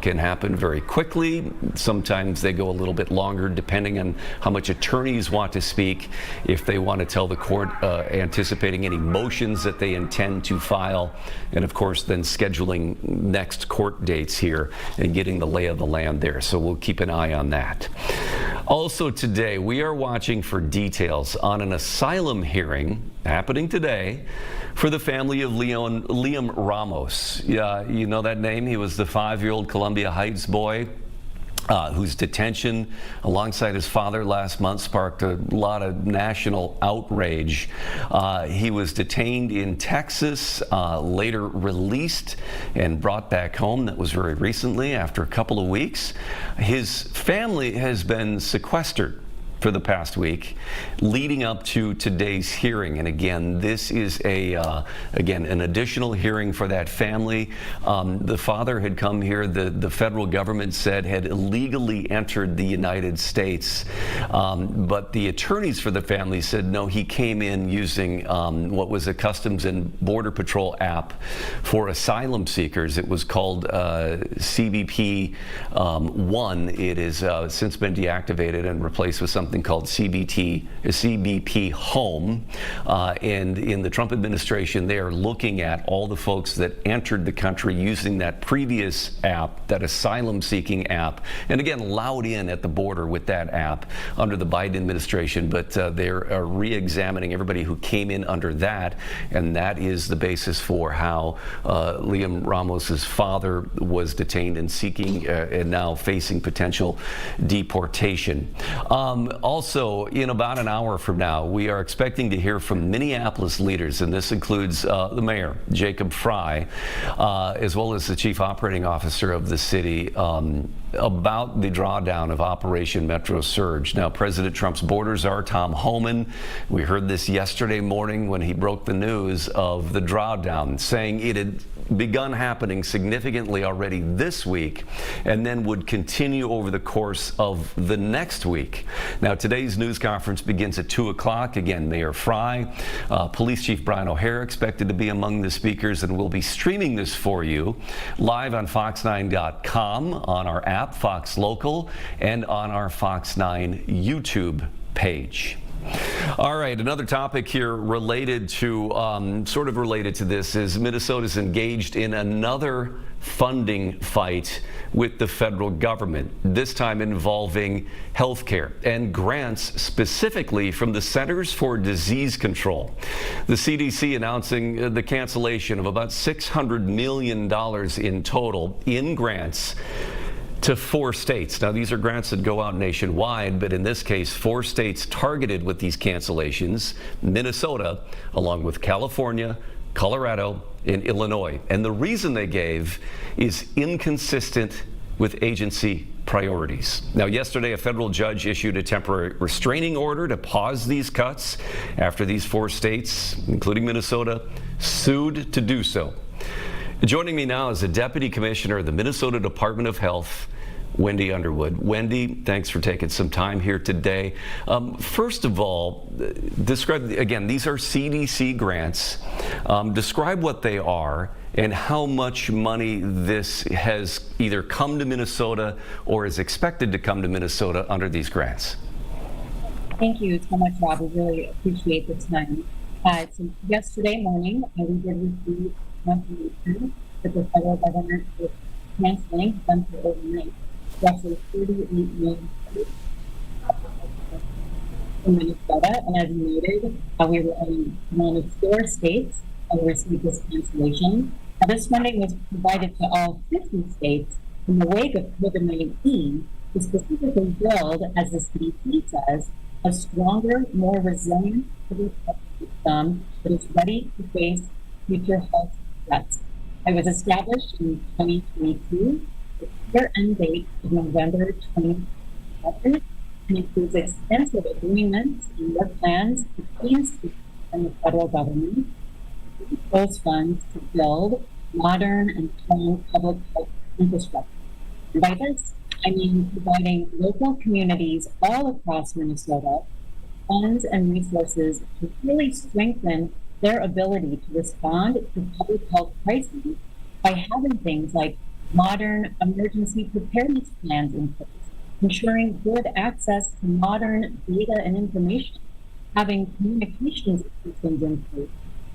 can happen very quickly. Sometimes they go a little bit longer, depending on how much attorneys want to speak, if they want to tell the court anticipating any motions that they intend to file, and of course then scheduling next court dates here and getting the lay of the land there. So we'll keep an eye on that. Also today, we are watching for details on an asylum hearing happening today for the family of Liam Ramos. Yeah, you know that name? He was the 5-year-old Columbia Heights boy whose detention alongside his father last month sparked a lot of national outrage. He was detained in Texas, later released and brought back home. That was very recently, after a couple of weeks. His family has been sequestered for the past week, leading up to today's hearing. And again, this is again an additional hearing for that family. The father had come here, the federal government said had illegally entered the United States, but the attorneys for the family said no, he came in using what was a Customs and Border Patrol app for asylum seekers. It was called CBP 1. It has since been deactivated and replaced with something called CBP Home. And in the Trump administration, they are looking at all the folks that entered the country using that previous app, that asylum-seeking app, and again, allowed in at the border with that app under the Biden administration. But they're re-examining everybody who came in under that, and that is the basis for how Liam Ramos's father was detained and seeking and now facing potential deportation. Also, in about an hour from now, we are expecting to hear from Minneapolis leaders, and this includes the mayor, Jacob Fry, as well as the chief operating officer of the city, about the drawdown of Operation Metro Surge. Now, President Trump's borders are Tom Homan. We heard this yesterday morning when he broke the news of the drawdown, saying it had begun happening significantly already this week and then would continue over the course of the next week. Now, today's news conference begins at 2 o'clock. Again, Mayor Fry, Police Chief Brian O'Hare expected to be among the speakers, and we'll be streaming this for you live on fox9.com, on our app, Fox Local, and on our Fox 9 YouTube page. All right, another topic here related to, sort of related to this, is Minnesota's engaged in another funding fight with the federal government, this time involving healthcare and grants specifically from the Centers for Disease Control. The CDC announcing the cancellation of about $600 million in total in grants to 4 states. Now, these are grants that go out nationwide, but in this case, 4 states targeted with these cancellations: Minnesota, along with California, Colorado, and Illinois. And the reason they gave is inconsistent with agency priorities. Now, yesterday, a federal judge issued a temporary restraining order to pause these cuts after these 4 states, including Minnesota, sued to do so. Joining me now is the Deputy Commissioner of the Minnesota Department of Health, Wendy Underwood. Wendy, thanks for taking some time here today. First of all, describe, again, these are CDC grants. Describe what they are and how much money this has either come to Minnesota or is expected to come to Minnesota under these grants. Thank you so much, Rob. We really appreciate the time. So yesterday morning, we did receive confirmation that the federal government is canceling them for overnight roughly $38 million in Minnesota. And as you noted, we were one of 4 states that received this cancellation. Now, this funding was provided to all 50 states in the wake of COVID-19 to specifically build, as the CDC says, a stronger, more resilient public health system that is ready to face future health threats. It was established in 2022, with a clear end date of November 2027, and includes extensive agreements and work plans between states and the federal government. Those funds to build modern and strong public health infrastructure. And by this, I mean providing local communities all across Minnesota funds and resources to really strengthen their ability to respond to public health crises by having things like modern emergency preparedness plans in place, ensuring good access to modern data and information, having communications systems in place,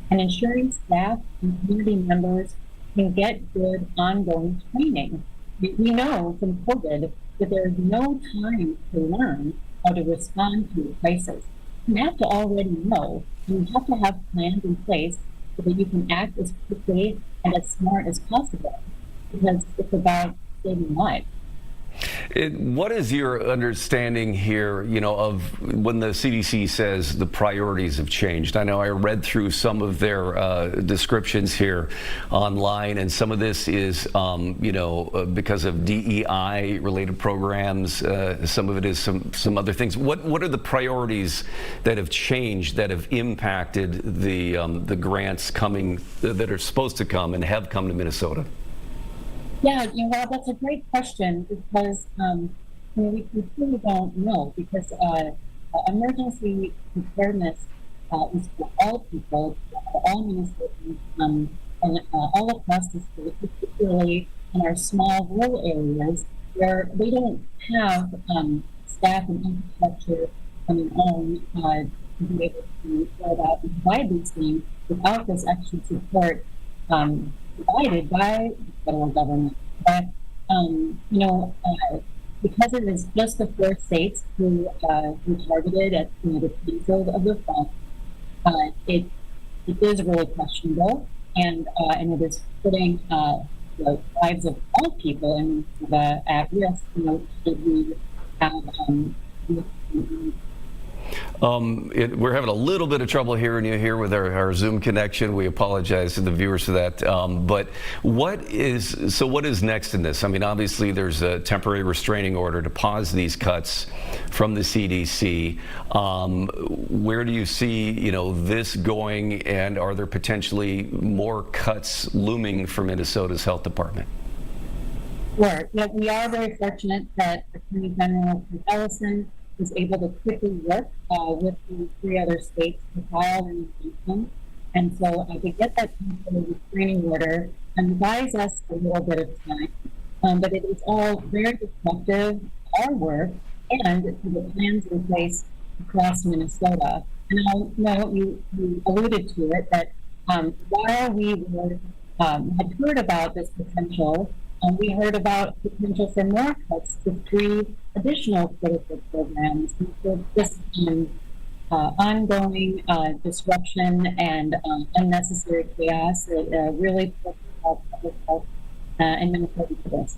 and ensuring staff and community members can get good ongoing training. We know from COVID that there is no time to learn how to respond to a crisis. You have to already know, and you have to have plans in place so that you can act as quickly and as smart as possible, because it's about saving lives. What is your understanding here, of when the CDC says the priorities have changed? I know I read through some of their descriptions here online, and some of this is, because of DEI-related programs. Some of it is some other things. What are the priorities that have changed, that have impacted the grants coming that are supposed to come and have come to Minnesota? Yeah, well, that's a great question because we really don't know, because emergency preparedness is for all people, for all Minnesotans, and all across the state, particularly in our small rural areas where they don't have staff and infrastructure coming on to be able to build out and provide these things without this extra support provided by the federal government. But, because it is just the 4 states who targeted at the field of the fund, it is really questionable, and it is putting the lives of all people at risk. Should we have we're having a little bit of trouble hearing you here with our Zoom connection. We apologize to the viewers for that. But what is next in this? I mean, obviously there's a temporary restraining order to pause these cuts from the CDC. Where do you see, this going, and are there potentially more cuts looming for Minnesota's health department? Sure. Yeah, we are very fortunate that Attorney General Ellison was able to quickly work with the 3 other states to file an impeachment. And so to get that temporary restraining order buys us a little bit of time. But it is all very disruptive to our work and to the plans in place across Minnesota. And I know you alluded to it, that while we had heard about this potential, we heard about potential for more cuts to 3 additional critical programs. And so this ongoing disruption and unnecessary chaos really puts public health in Minnesota to risk.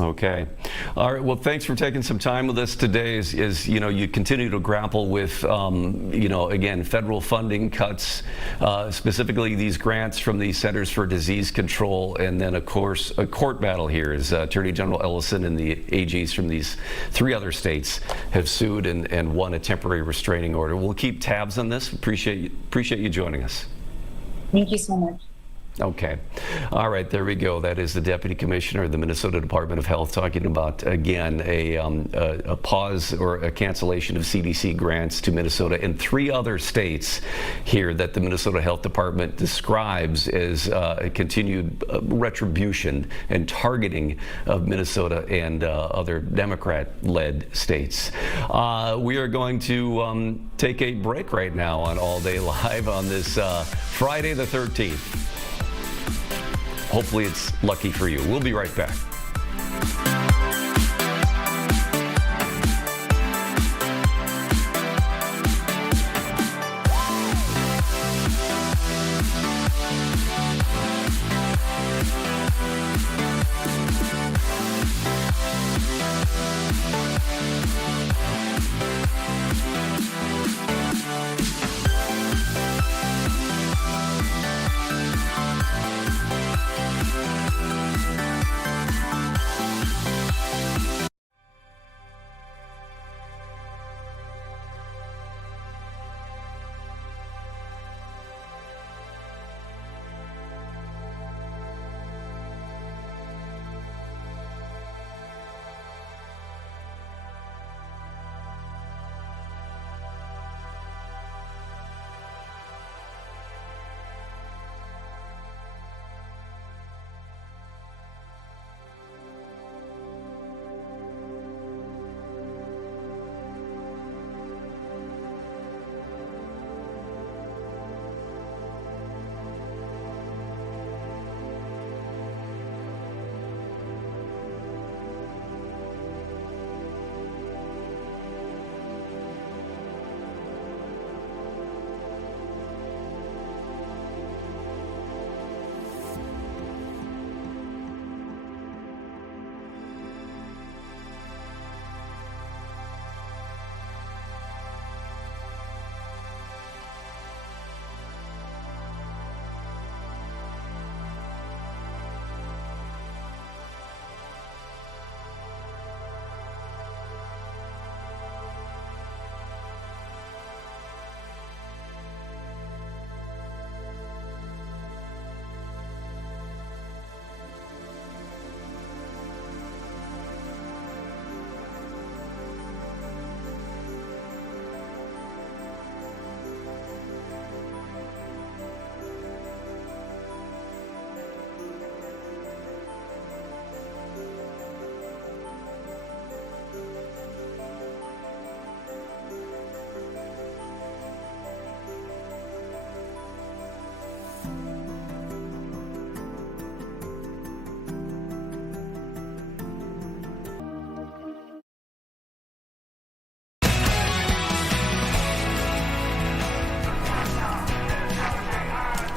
Okay. All right. Well, thanks for taking some time with us today as you continue to grapple with, again, federal funding cuts, specifically these grants from the Centers for Disease Control. And then, of course, a court battle here as Attorney General Ellison and the AGs from these 3 other states have sued and won a temporary restraining order. We'll keep tabs on this. Appreciate you joining us. Thank you so much. Okay. All right. There we go. That is the Deputy Commissioner of the Minnesota Department of Health talking about, again, a pause or a cancellation of CDC grants to Minnesota and 3 other states here that the Minnesota Health Department describes as a continued retribution and targeting of Minnesota and other Democrat-led states. We are going to take a break right now on All Day Live on this Friday the 13th. Hopefully it's lucky for you. We'll be right back.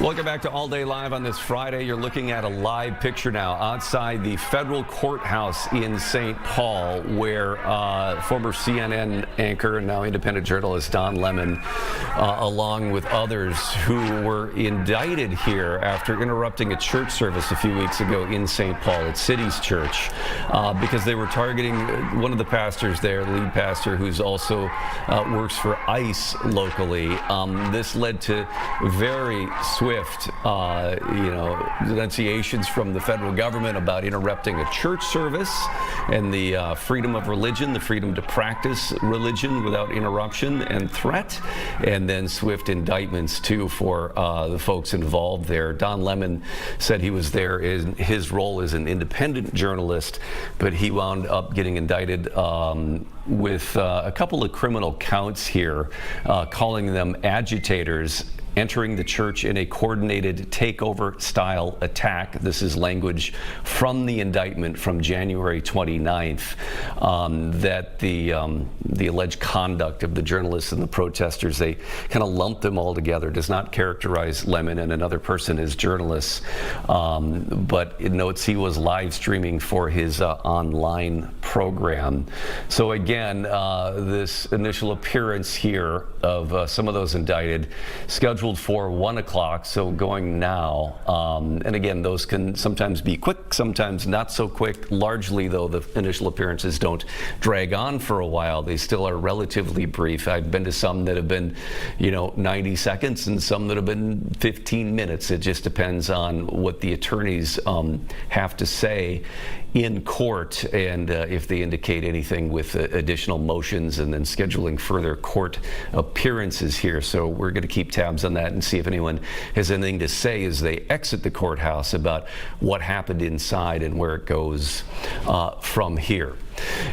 Welcome back to All Day Live on this Friday. You're looking at a live picture now outside the federal courthouse in St. Paul, where former CNN anchor and now independent journalist Don Lemon, along with others who were indicted here after interrupting a church service a few weeks ago in St. Paul at City's Church, because they were targeting one of the pastors there, the lead pastor, who's also works for ICE locally. This led to very swift, denunciations from the federal government about interrupting a church service and the freedom of religion, the freedom to practice religion without interruption and threat, and then swift indictments too for the folks involved there. Don Lemon said he was there in his role as an independent journalist, but he wound up getting indicted with a couple of criminal counts here, calling them agitators entering the church in a coordinated takeover style attack. This is language from the indictment from January 29th, that the alleged conduct of the journalists and the protesters, they kind of lumped them all together. Does not characterize Lemon and another person as journalists, but it notes he was live streaming for his online program. So again, this initial appearance here of some of those indicted, scheduled for 1 o'clock, so going now. And again, those can sometimes be quick, sometimes not so quick. Largely, though, the initial appearances don't drag on for a while. They still are relatively brief. I've been to some that have been, 90 seconds and some that have been 15 minutes. It just depends on what the attorneys have to say in court, and if they indicate anything with additional motions, and then scheduling further court appearances here. So we're going to keep tabs on that and see if anyone has anything to say as they exit the courthouse about what happened inside and where it goes from here.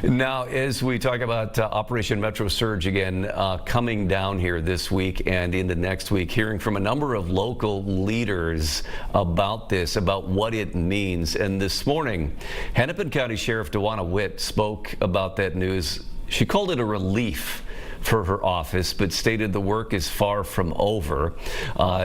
Now, as we talk about Operation Metro Surge again, coming down here this week and into next week, hearing from a number of local leaders about this, about what it means. And this morning, Hennepin County Sheriff Dewana Witt spoke about that news. She called it a relief for her office, but stated the work is far from over.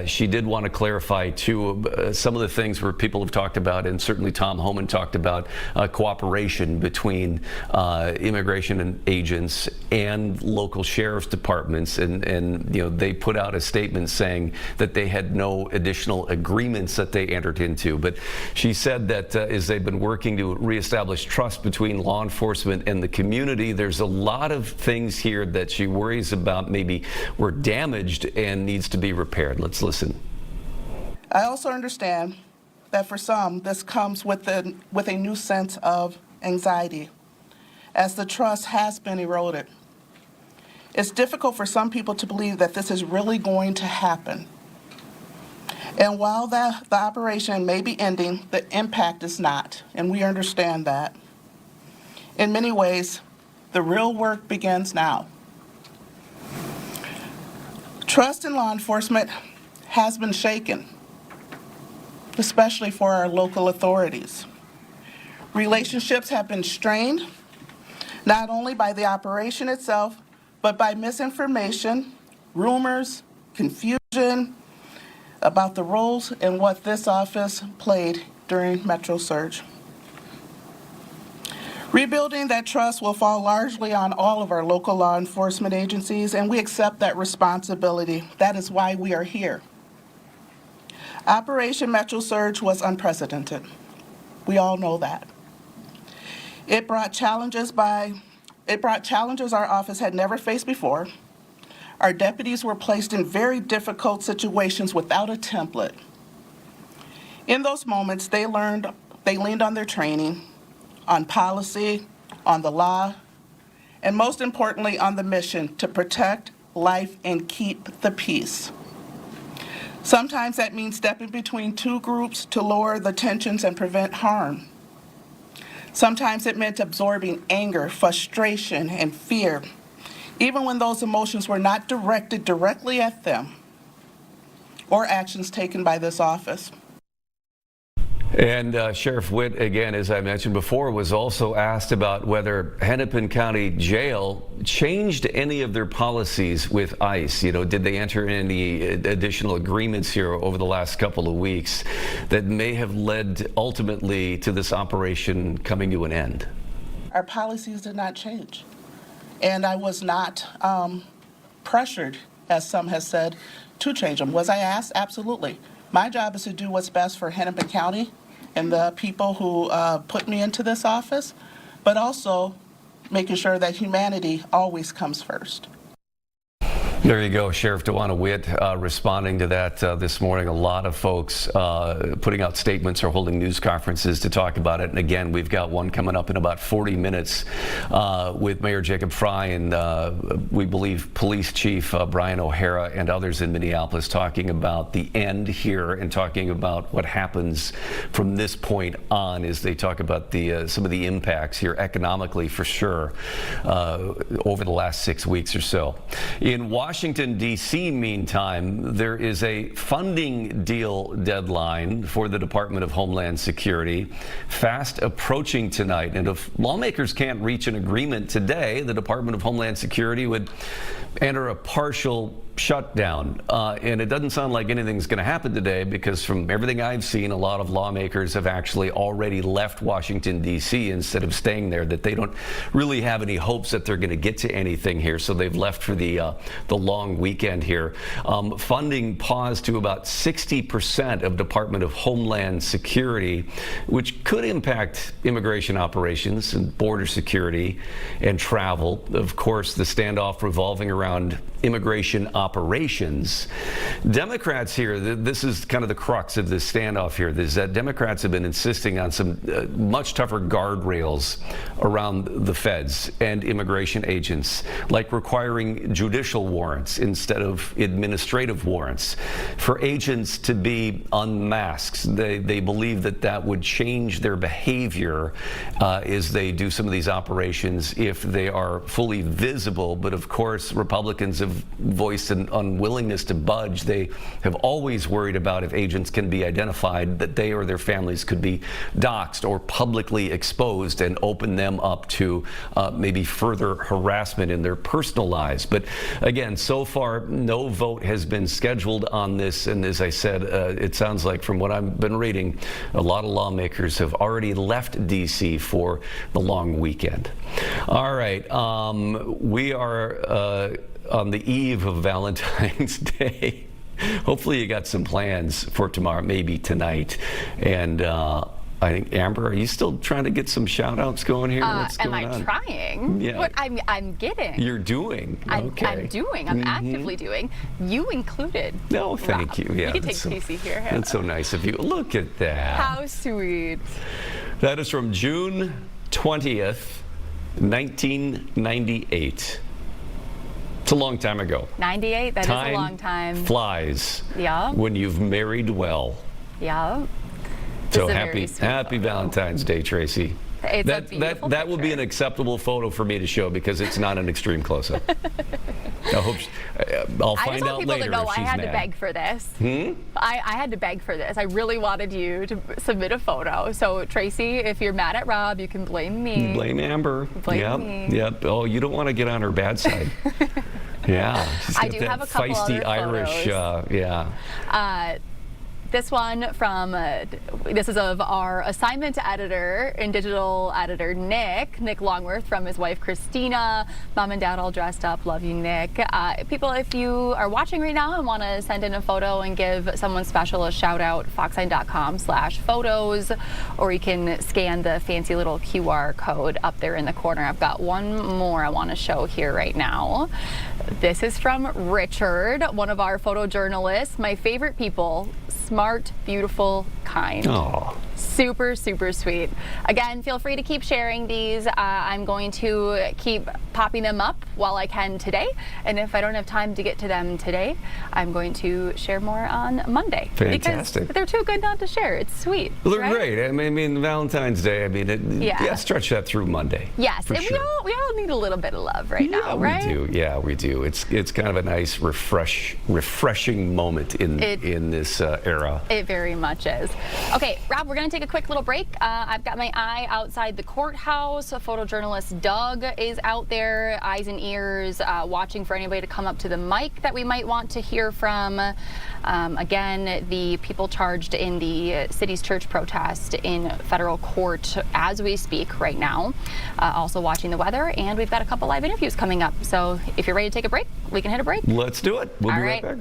She did want to clarify too some of the things where people have talked about, and certainly Tom Homan talked about, cooperation between immigration agents and local sheriff's departments, and they put out a statement saying that they had no additional agreements that they entered into. But she said that as they've been working to reestablish trust between law enforcement and the community, there's a lot of things here that she worries about maybe were damaged and needs to be repaired. Let's listen. I also understand that for some, this comes with a new sense of anxiety, as the trust has been eroded. It's difficult for some people to believe that this is really going to happen. And while the operation may be ending, the impact is not, and we understand that. In many ways, the real work begins now. Trust in law enforcement has been shaken, especially for our local authorities. Relationships have been strained, not only by the operation itself, but by misinformation, rumors, confusion about the roles and what this office played during Metro Surge. Rebuilding that trust will fall largely on all of our local law enforcement agencies, and we accept that responsibility. That is why we are here. Operation Metro Surge was unprecedented. We all know that. It brought challenges our office had never faced before. Our deputies were placed in very difficult situations without a template. In those moments, they leaned on their training, on policy, on the law, and most importantly, on the mission to protect life and keep the peace. Sometimes that means stepping between two groups to lower the tensions and prevent harm. Sometimes it meant absorbing anger, frustration, and fear, even when those emotions were not directed directly at them or actions taken by this office. And Sheriff Witt, again, as I mentioned before, was also asked about whether Hennepin County Jail changed any of their policies with ICE. You know, did they enter any additional agreements here over the last couple of weeks that may have led ultimately to this operation coming to an end? Our policies did not change. And I was not pressured, as some have said, to change them. Was I asked? Absolutely. My job is to do what's best for Hennepin County and the people who put me into this office, but also making sure that humanity always comes first. There you go, Sheriff DeWanna Witt responding to that this morning. A lot of folks putting out statements or holding news conferences to talk about it. And again, we've got one coming up in about 40 minutes with Mayor Jacob Fry and we believe Police Chief Brian O'Hara and others in Minneapolis talking about the end here and talking about what happens from this point on as they talk about the some of the impacts here economically for sure over the last 6 weeks or so. In Washington, D.C., meantime, there is a funding deal deadline for the Department of Homeland Security fast approaching tonight. And if lawmakers can't reach an agreement today, the Department of Homeland Security would enter a partial shutdown. And it doesn't sound like anything's going to happen today because from everything I've seen, a lot of lawmakers have actually already left Washington, D.C. instead of staying there, that they don't really have any hopes that they're going to get to anything here. So they've left for the long weekend here. Funding paused to about 60% of Department of Homeland Security, which could impact immigration operations and border security and travel. Of course, the standoff revolving around immigration operations. Democrats here, this is kind of the crux of this standoff here, is that Democrats have been insisting on some much tougher guardrails around the feds and immigration agents, like requiring judicial warrants instead of administrative warrants for agents to be unmasked. They believe that that would change their behavior as they do some of these operations if they are fully visible. But of course, Republicans have voiced an unwillingness to budge. They have always worried about if agents can be identified, that they or their families could be doxxed or publicly exposed and open them up to maybe further harassment in their personal lives. But again, so far, no vote has been scheduled on this. And as I said, it sounds like from what I've been reading, a lot of lawmakers have already left D.C. for the long weekend. All right, we are on the eve of Valentine's Day. Hopefully you got some plans for tomorrow, maybe tonight. And I think, Amber, are you still trying to get some shout outs going here? What's going on? Am I trying? Yeah. What I'm getting. You're doing. Okay. I'm doing. I'm actively doing. You included. No, thank you. Yeah, you can take Casey here. That's so nice of you. Look at that. How sweet. That is from June 20th, 1998. It's a long time ago. 98, that Time is a long time. Flies. Yeah. When you've married well. Yeah. So happy Valentine's Day, Tracy. It's a beautiful that will be an acceptable photo for me to show because it's not an extreme close-up. I'll find out later if she's mad. I just want people to know I had to beg for this. I had to beg for this. I really wanted you to submit a photo. So Tracy, if you're mad at Rob, you can blame me. Blame Amber. Blame me. Yep. Oh, you don't want to get on her bad side. Yeah. She's got I do that have a couple feisty other Irish. photos. Yeah. This one from, this is of our assignment editor and digital editor, Nick Longworth, from his wife, Christina. Mom and Dad all dressed up. Love you, Nick. People, if you are watching right now and want to send in a photo and give someone special a shout out, foxsign.com/photos, or you can scan the fancy little QR code up there in the corner. I've got one more I want to show here right now. This is from Richard, one of our photojournalists. My favorite people, smart, beautiful, kind. Aww. Super, super sweet. Again, feel free to keep sharing these. I'm going to keep popping them up while I can today. And if I don't have time to get to them today, I'm going to share more on Monday. Fantastic. Because they're too good not to share. It's sweet. Well, they're great. I mean, Valentine's Day, yeah, stretch that through Monday. Yes, and sure. we all need a little bit of love right now, right? We do. Yeah, we do. It's kind of a nice, refreshing moment in this era. It very much is. Okay, Rob, we're going to to take a quick little break. I've got my eye outside the courthouse. Photojournalist Doug is out there, eyes and ears, watching for anybody to come up to the mic that we might want to hear from. Again, the people charged in the city's church protest in federal court as we speak right now. Also watching the weather, and we've got a couple live interviews coming up. So if you're ready to take a break, we can hit a break. Let's do it. We'll be right back.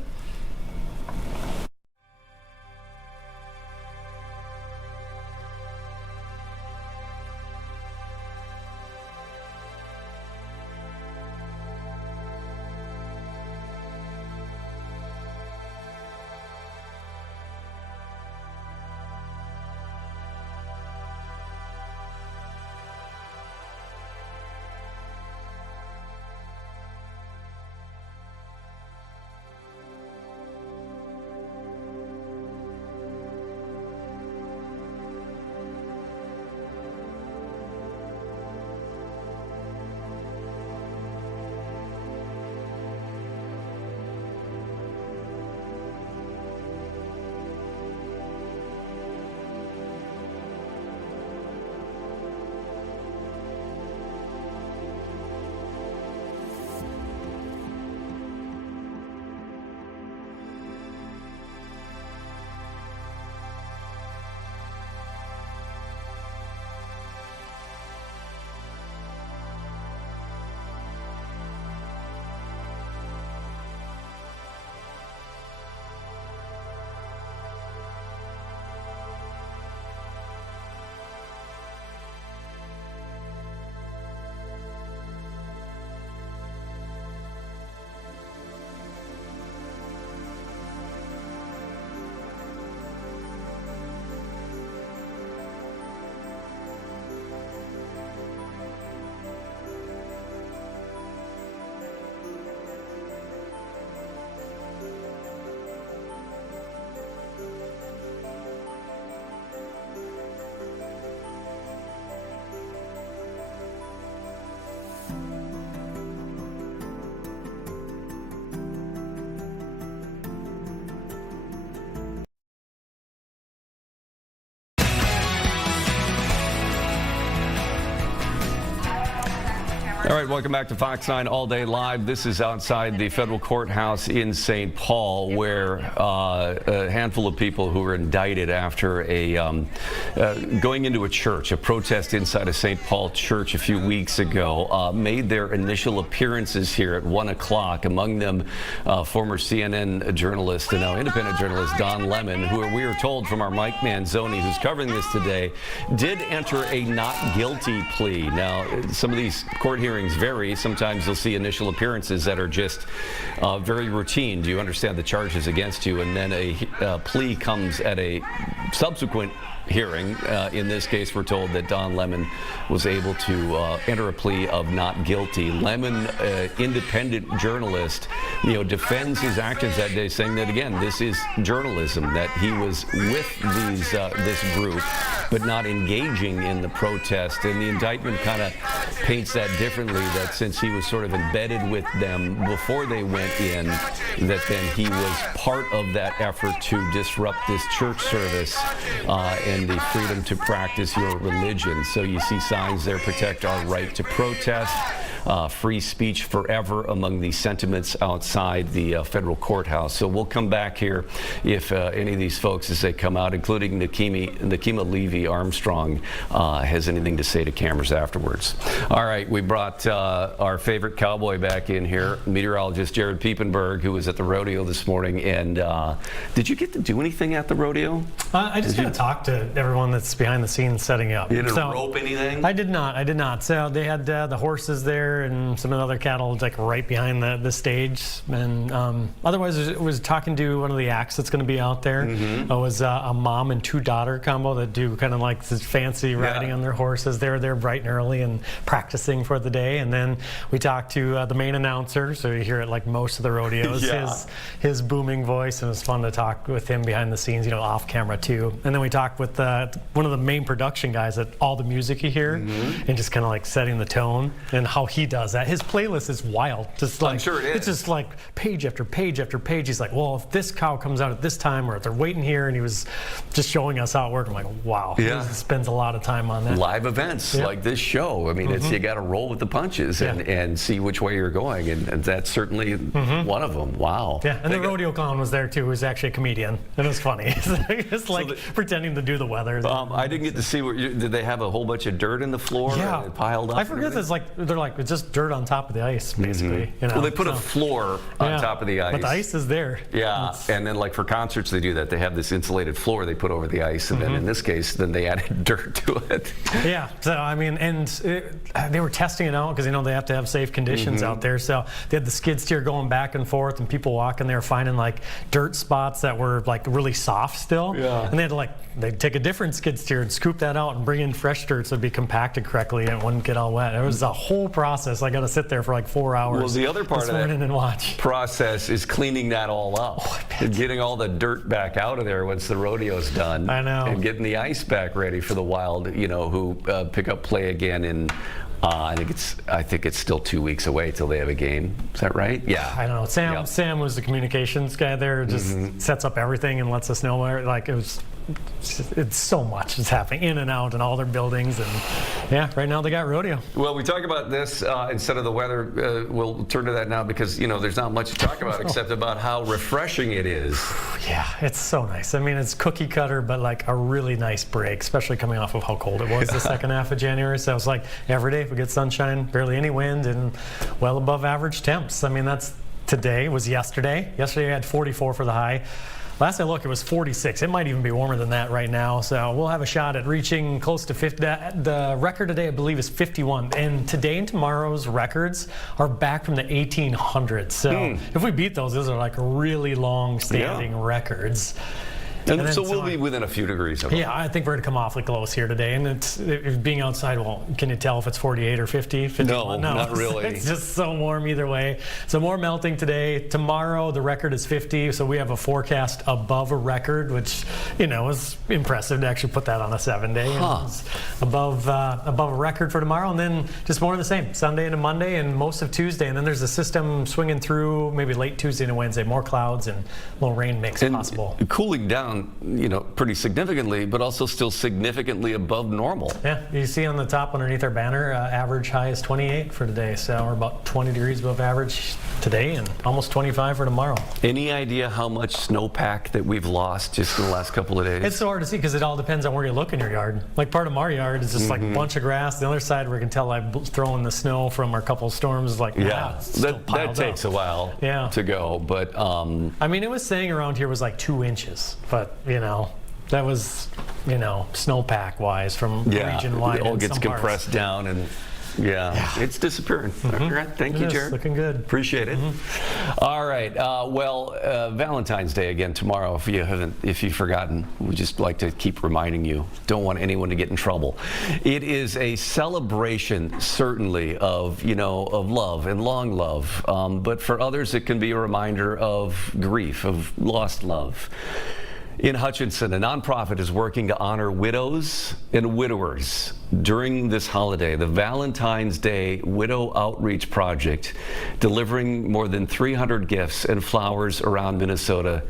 All right, welcome back to Fox 9 All Day Live. This is outside the federal courthouse in St. Paul, where a handful of people who were indicted after going into a church, a protest inside a St. Paul church a few weeks ago, made their initial appearances here at 1 o'clock. Among them, former CNN journalist and now independent journalist Don Lemon, who we are told from our Mike Manzoni, who's covering this today, did enter a not guilty plea. Now, some of these court hearings vary. Sometimes you'll see initial appearances that are just very routine. Do you understand the charges against you? And then a plea comes at a subsequent hearing. In this case, we're told that Don Lemon was able to enter a plea of not guilty. Lemon, independent journalist, defends his actions that day, saying that, again, this is journalism, that he was with this group, but not engaging in the protest. And the indictment kind of paints that differently, that since he was sort of embedded with them before they went in, that then he was part of that effort to disrupt this church service and the freedom to practice your religion. So you see signs there, protect our right to protest, free speech forever, among the sentiments outside the federal courthouse. So we'll come back here if any of these folks, as they come out, including Nakima Levy Armstrong, has anything to say to cameras afterwards. All right, we brought our favorite cowboy back in here, meteorologist Jared Piepenberg, who was at the rodeo this morning. And did you get to do anything at the rodeo? I just got to talk to everyone that's behind the scenes setting up. You didn't rope anything? I did not. So they had the horses there and some of the other cattle like right behind the stage. And otherwise, it was talking to one of the acts that's going to be out there. Mm-hmm. It was a mom and two daughter combo that do kind of like this fancy riding on their horses. They're there bright and early and practicing for the day. And then we talked to the main announcer. So you hear it like most of the rodeos, his booming voice. And it was fun to talk with him behind the scenes, off camera too. And then we talked with one of the main production guys at all the music you hear, and just kind of like setting the tone and how he he does that. His playlist is wild. Just like, I'm sure it is. It's just like page after page after page. He's like, well, if this cow comes out at this time, or if they're waiting here, and he was just showing us how it worked. I'm like, wow. Yeah. He spends a lot of time on that. Live events like this show. I mean, it's, you got to roll with the punches and see which way you're going, and that's certainly one of them. Wow. Yeah, and the rodeo clown was there too, who was actually a comedian. It was funny. It's like pretending to do the weather. I didn't get to see, did they have a whole bunch of dirt in the floor piled up? I forget, it's just dirt on top of the ice, basically. You know? Well, they put a floor on top of the ice. But the ice is there. Yeah, and then like for concerts they do that. They have this insulated floor they put over the ice, and then in this case, then they added dirt to it. Yeah, so I mean, and they were testing it out because they have to have safe conditions out there. So they had the skid steer going back and forth, and people walking there finding like dirt spots that were like really soft still. Yeah. And they had to they'd take a different skid steer and scoop that out and bring in fresh dirt so it'd be compacted correctly and it wouldn't get all wet. It was a whole process. I got to sit there for like 4 hours. Well, the other part of that and watch. process is cleaning that all up, and getting all the dirt back out of there once the rodeo's done. I know. And getting the ice back ready for the Wild, who pick up play again in. I think it's still 2 weeks away till they have a game. Is that right? Yeah. I don't know. Sam was the communications guy there. Just sets up everything and lets us know where. Like it's so much is happening in and out and all their buildings, and right now they got rodeo. Well, we talk about this instead of the weather. We'll turn to that now because there's not much to talk about except about how refreshing it is. Yeah, it's so nice. I mean, it's cookie cutter, but like a really nice break, especially coming off of how cold it was the second half of January. So it's like every day we get sunshine, barely any wind, and well above average temps. I mean, today was yesterday. Yesterday I had 44 for the high. Last I looked, it was 46. It might even be warmer than that right now. So we'll have a shot at reaching close to 50. The record today, I believe, is 51. And today and tomorrow's records are back from the 1800s. So if we beat those are like really long-standing records. And so we'll be within a few degrees of it. Yeah, I think we're going to come awfully close here today. And it's being outside, well, can you tell if it's 48 or 50? 51? No, not really. It's just so warm either way. So more melting today. Tomorrow, the record is 50. So we have a forecast above a record, which, is impressive to actually put that on a 7-day. Above a record for tomorrow. And then just more of the same. Sunday into Monday and most of Tuesday. And then there's a system swinging through maybe late Tuesday and Wednesday. More clouds and a little rain mix possible. Cooling down, pretty significantly, but also still significantly above normal. Yeah, you see on the top underneath our banner, average high is 28 for today. So we're about 20 degrees above average today and almost 25 for tomorrow. Any idea how much snowpack that we've lost just in the last couple of days? It's so hard to see because it all depends on where you look in your yard. Like part of our yard is just like a bunch of grass. The other side where you can tell I'm throwing the snow from our couple of storms is like, that takes a while to go. But I mean, it was saying around here was like 2 inches, but that was snowpack wise from region wide. It all gets compressed down and it's disappearing. All right. Thank you, Jared. Looking good. Appreciate it. All right. Valentine's Day again tomorrow. If you've forgotten, we just like to keep reminding you. Don't want anyone to get in trouble. It is a celebration, certainly, of love and long love. But for others, it can be a reminder of grief, of lost love. In Hutchinson, a nonprofit is working to honor widows and widowers during this holiday. The Valentine's Day Widow Outreach Project, delivering more than 300 gifts and flowers around Minnesota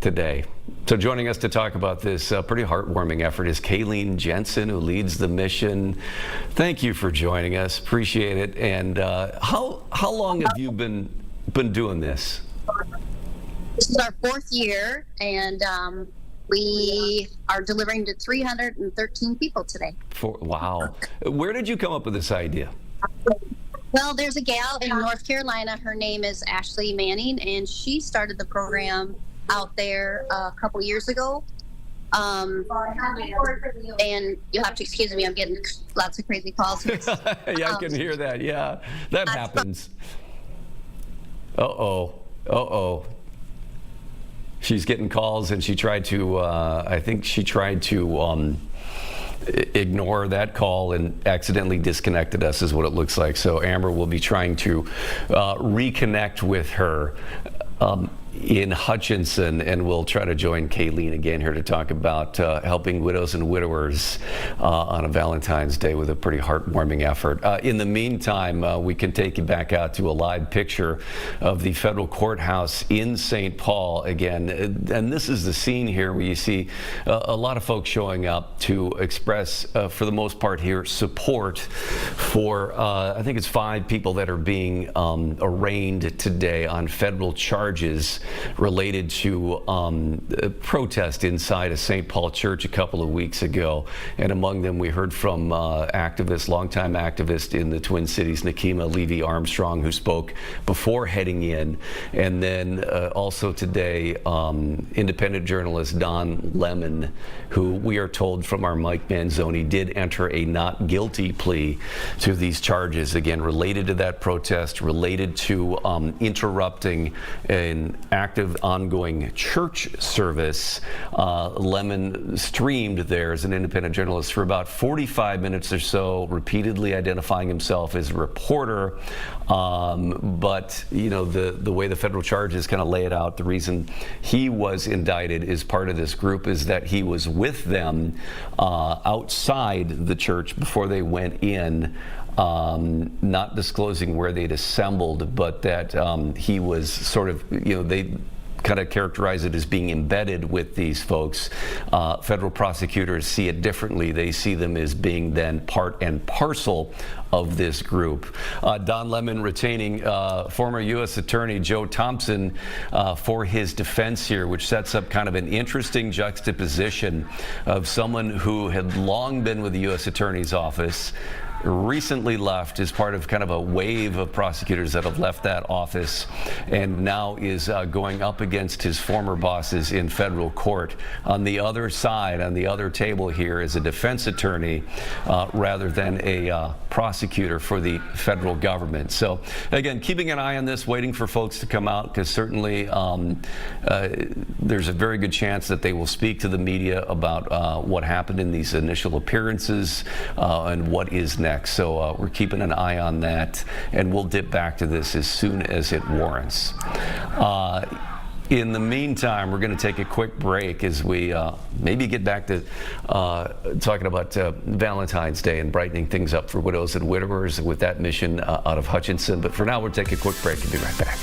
today. So joining us to talk about this pretty heartwarming effort is Kayleen Jensen, who leads the mission. Thank you for joining us. Appreciate it. And how long have you been doing this? This is our 4th year, and we are delivering to 313 people today. Wow. Where did you come up with this idea? Well, there's a gal in North Carolina. Her name is Ashley Manning, and she started the program out there a couple years ago. And you'll have to excuse me, I'm getting lots of crazy calls. Yeah, I can hear that. Yeah, that happens. Uh-oh. She's getting calls, and she tried to, I think she tried to ignore that call and accidentally disconnected us, is what it looks like. So Amber will be trying to reconnect with her. in Hutchinson, and we'll try to join Kayleen again here to talk about helping widows and widowers on a Valentine's Day with a pretty heartwarming effort. In the meantime, we can take you back out to a live picture of the federal courthouse in St. Paul again, and this is the scene here where you see a lot of folks showing up to express, for the most part here, support for I think it's 5 people that are being arraigned today on federal charges related to a protest inside a St. Paul church a couple of weeks ago. And among them, we heard from longtime activist in the Twin Cities, Nakima Levy-Armstrong, who spoke before heading in. And then also today, independent journalist Don Lemon, who we are told from our Mike Manzoni did enter a not guilty plea to these charges, again, related to that protest, related to interrupting an active ongoing church service. Lemon streamed there as an independent journalist for about 45 minutes or so, repeatedly identifying himself as a reporter. But you know, the way the federal charges kind of lay it out, the reason he was indicted as part of this group is that he was with them outside the church before they went in, not disclosing where they'd assembled, but that he was sort of, you know, they kind of characterize it as being embedded with these folks. Federal prosecutors see it differently. They see them as being then part and parcel of this group. Don Lemon retaining former U.S. Attorney Joe Thompson for his defense here, which sets up kind of an interesting juxtaposition of someone who had long been with the U.S. Attorney's Office, recently left as part of kind of a wave of prosecutors that have left that office, and now is going up against his former bosses in federal court. On the other side, on the other table here, is a defense attorney rather than a prosecutor for the federal government. So again, keeping an eye on this, waiting for folks to come out, because certainly there's a very good chance that they will speak to the media about what happened in these initial appearances and what is next. So we're keeping an eye on that, and we'll dip back to this as soon as it warrants. In the meantime, we're going to take a quick break as we maybe get back to talking about Valentine's Day and brightening things up for widows and widowers with that mission out of Hutchinson. But for now, we'll take a quick break and be right back.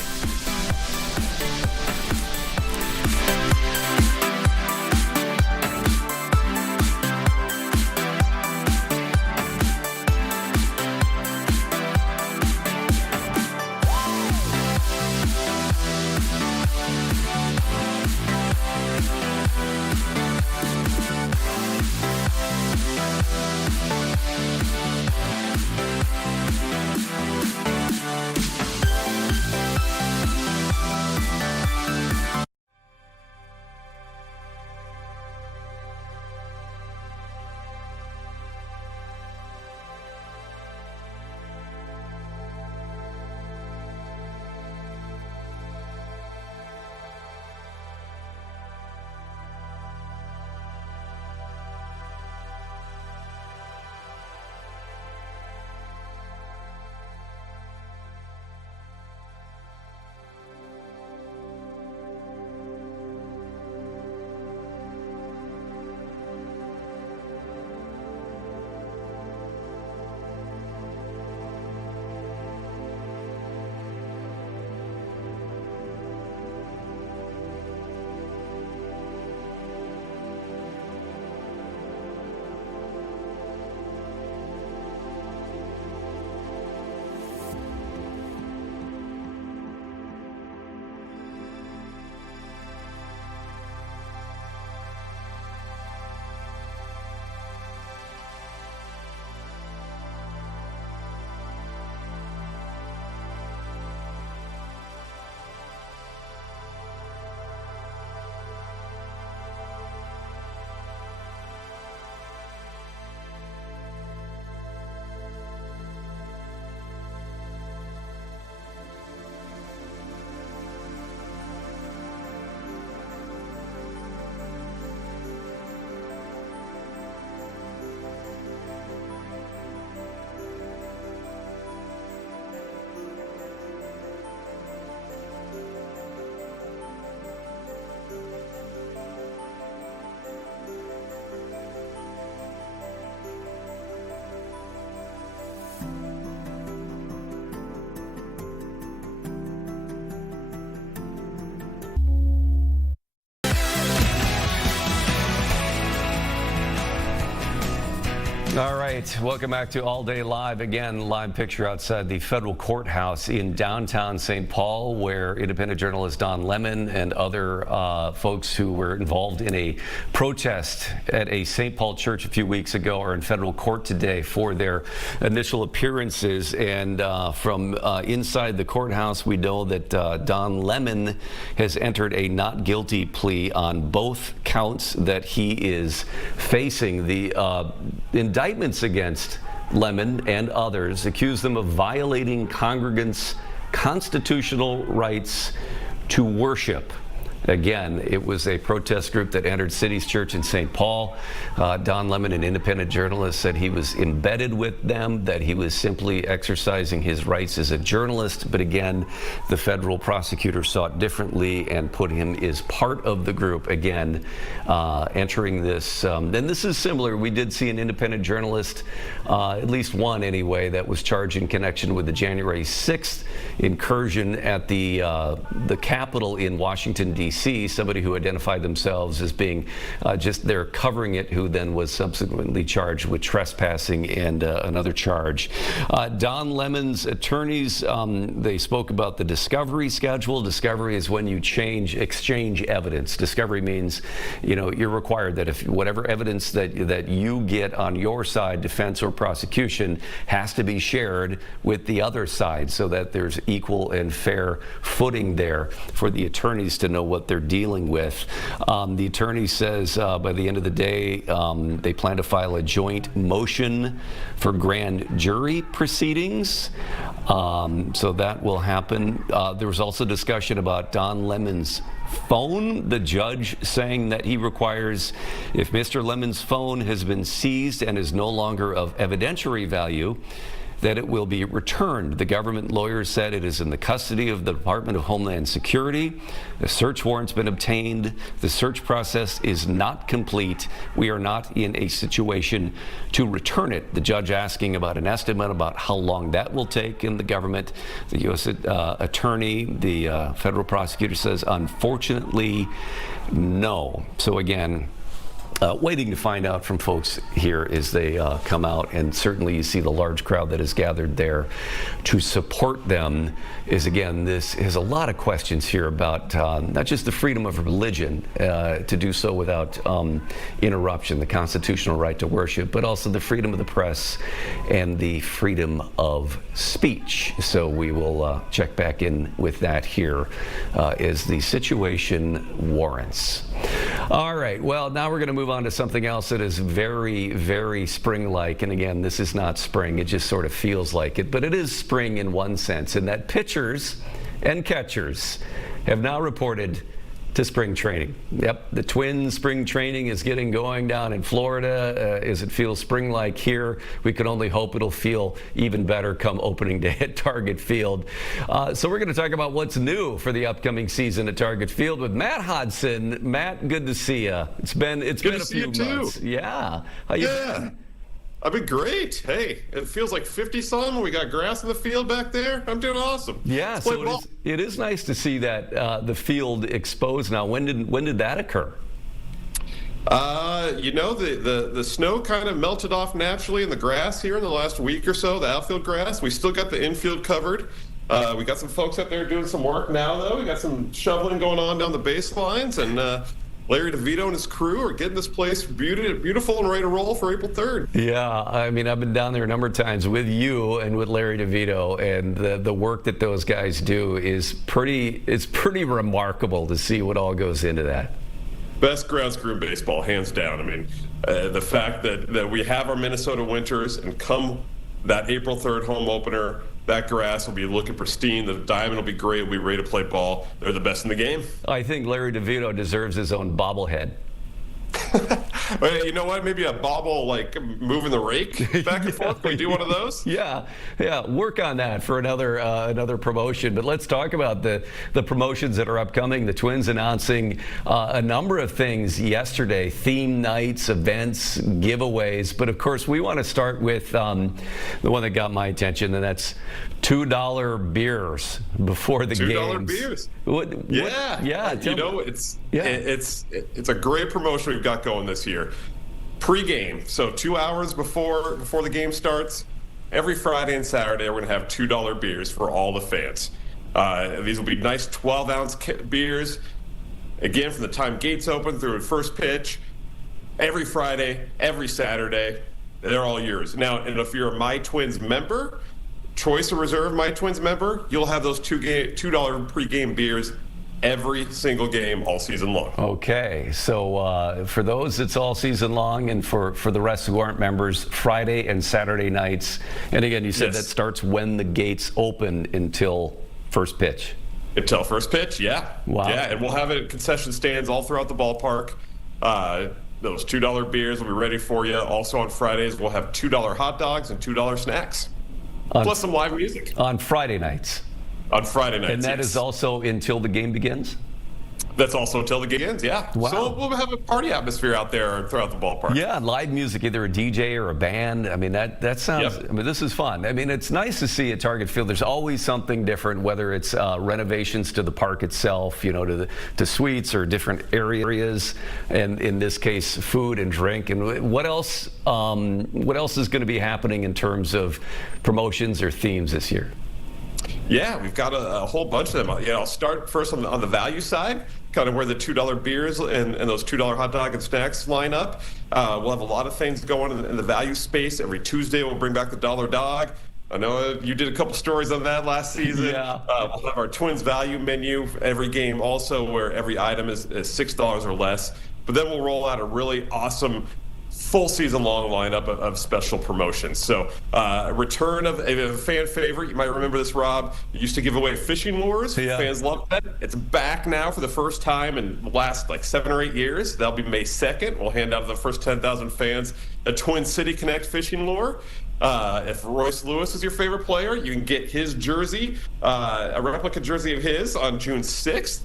All right, welcome back to All Day Live. Again, live picture outside the federal courthouse in downtown St. Paul, where independent journalist Don Lemon and other folks who were involved in a protest at a St. Paul church a few weeks ago are in federal court today for their initial appearances. And from inside the courthouse, we know that Don Lemon has entered a not guilty plea on both counts that he is facing. The indictments against Lemon and others accuse them of violating congregants' constitutional rights to worship. Again, it was a protest group that entered City's Church in St. Paul. Don Lemon, an independent journalist, said he was embedded with them, that he was simply exercising his rights as a journalist. But again, the federal prosecutor saw it differently and put him as part of the group again, entering this. And this is similar. We did see an independent journalist, at least one anyway, that was charged in connection with the January 6th incursion at the Capitol in Washington, D.C. Somebody who identified themselves as being just there covering it, who then was subsequently charged with trespassing and another charge. Don Lemon's attorneys, they spoke about the discovery schedule. Discovery is when you exchange evidence. Discovery means, you're required that if whatever evidence that you get on your side, defense or prosecution, has to be shared with the other side so that there's equal and fair footing there for the attorneys to know what they're dealing with. The attorney says by the end of the day, they plan to file a joint motion for grand jury proceedings. So that will happen. There was also discussion about Don Lemon's phone. The judge saying that he requires, if Mr. Lemon's phone has been seized and is no longer of evidentiary value, that it will be returned. The government lawyers said it is in the custody of the Department of Homeland Security. The search warrant's been obtained. The search process is not complete. We are not in a situation to return it. The judge asking about an estimate about how long that will take in the government. The U.S. attorney, the federal prosecutor says, unfortunately, no. So again, waiting to find out from folks here as they come out, and certainly you see the large crowd that is gathered there to support them. Is again, this has a lot of questions here about not just the freedom of religion to do so without interruption, the constitutional right to worship, but also the freedom of the press and the freedom of speech. So we will check back in with that here as the situation warrants. All right, well, now we're going to move on to something else that is very, very spring-like. And again, this is not spring. It just sort of feels like it. But it is spring in one sense, in that pitchers and catchers have now reported to spring training. Yep, the Twins spring training is getting going down in Florida. As it feels spring-like here, we can only hope it'll feel even better come opening day at Target Field. So we're going to talk about what's new for the upcoming season at Target Field with Matt Hodson. Matt, good to see you. It's been a few months. Yeah. How you been? I've been great. Hey, it feels like 50-some. We got grass in the field back there. I'm doing awesome. Yeah, so it is nice to see that the field exposed now. When did that occur? The snow kind of melted off naturally in the grass here in the last week or so, the outfield grass. We still got the infield covered. We got some folks out there doing some work now, though. We got some shoveling going on down the baselines, and Larry DeVito and his crew are getting this place beautiful and ready to roll for April 3rd. Yeah, I mean, I've been down there a number of times with you and with Larry DeVito, and the work that those guys do is pretty remarkable to see what all goes into that. Best grounds crew in baseball, hands down. I mean, the fact that we have our Minnesota winters, and come that April 3rd home opener, that grass will be looking pristine. The diamond will be great. We'll be ready to play ball. They're the best in the game. I think Larry DeVito deserves his own bobblehead. You know what? Maybe a bobble, like moving the rake back and forth. Can we do one of those? Yeah. Work on that for another promotion. But let's talk about the promotions that are upcoming. The Twins announcing a number of things yesterday: theme nights, events, giveaways. But of course, we want to start with the one that got my attention, and that's $2 beers before the games. $2 beers. Yeah. It's a great promotion we've got going this year. Pre-game, so 2 hours before the game starts, every Friday and Saturday, we're going to have $2 beers for all the fans. These will be nice 12-ounce beers. Again, from the time gates open through first pitch, every Friday, every Saturday, they're all yours. Now, and if you're a My Twins member, Choice or Reserve My Twins member, you'll have those $2 pre-game beers every single game all season long. Okay, so for those, it's all season long, and for the rest who aren't members, Friday and Saturday nights. And again, you said that starts when the gates open until first pitch. Until first pitch, yeah. Wow. Yeah, and we'll have it at concession stands all throughout the ballpark. Those $2 beers will be ready for you. Also on Fridays, we'll have $2 hot dogs and $2 snacks, plus some live music. On Friday nights? On Friday nights, and that is also until the game begins? That's also until the game begins, yeah. Wow. So we'll have a party atmosphere out there throughout the ballpark. Yeah, live music, either a DJ or a band. I mean, that sounds, I mean, this is fun. I mean, it's nice to see at Target Field. There's always something different, whether it's renovations to the park itself, you know, to suites or different areas, and in this case, food and drink. And what else is going to be happening in terms of promotions or themes this year? Yeah, we've got a whole bunch of them. Yeah, I'll start first on the value side, kind of where the $2 beers and those $2 hot dog and snacks line up. We'll have a lot of things going in the value space. Every Tuesday, we'll bring back the $1 dog. I know you did a couple stories on that last season. Yeah. We'll have our Twins value menu for every game also, where every item is $6 or less. But then we'll roll out a really awesome full season long lineup of special promotions. So return of a fan favorite. You might remember this, Rob. You used to give away fishing lures. Yeah. Fans love that. It's back now for the first time in the last 7 or 8 years. That'll be May 2nd. We'll hand out to the first 10,000 fans a Twin City Connect fishing lure. If Royce Lewis is your favorite player, you can get his jersey, a replica jersey of his, on June 6th.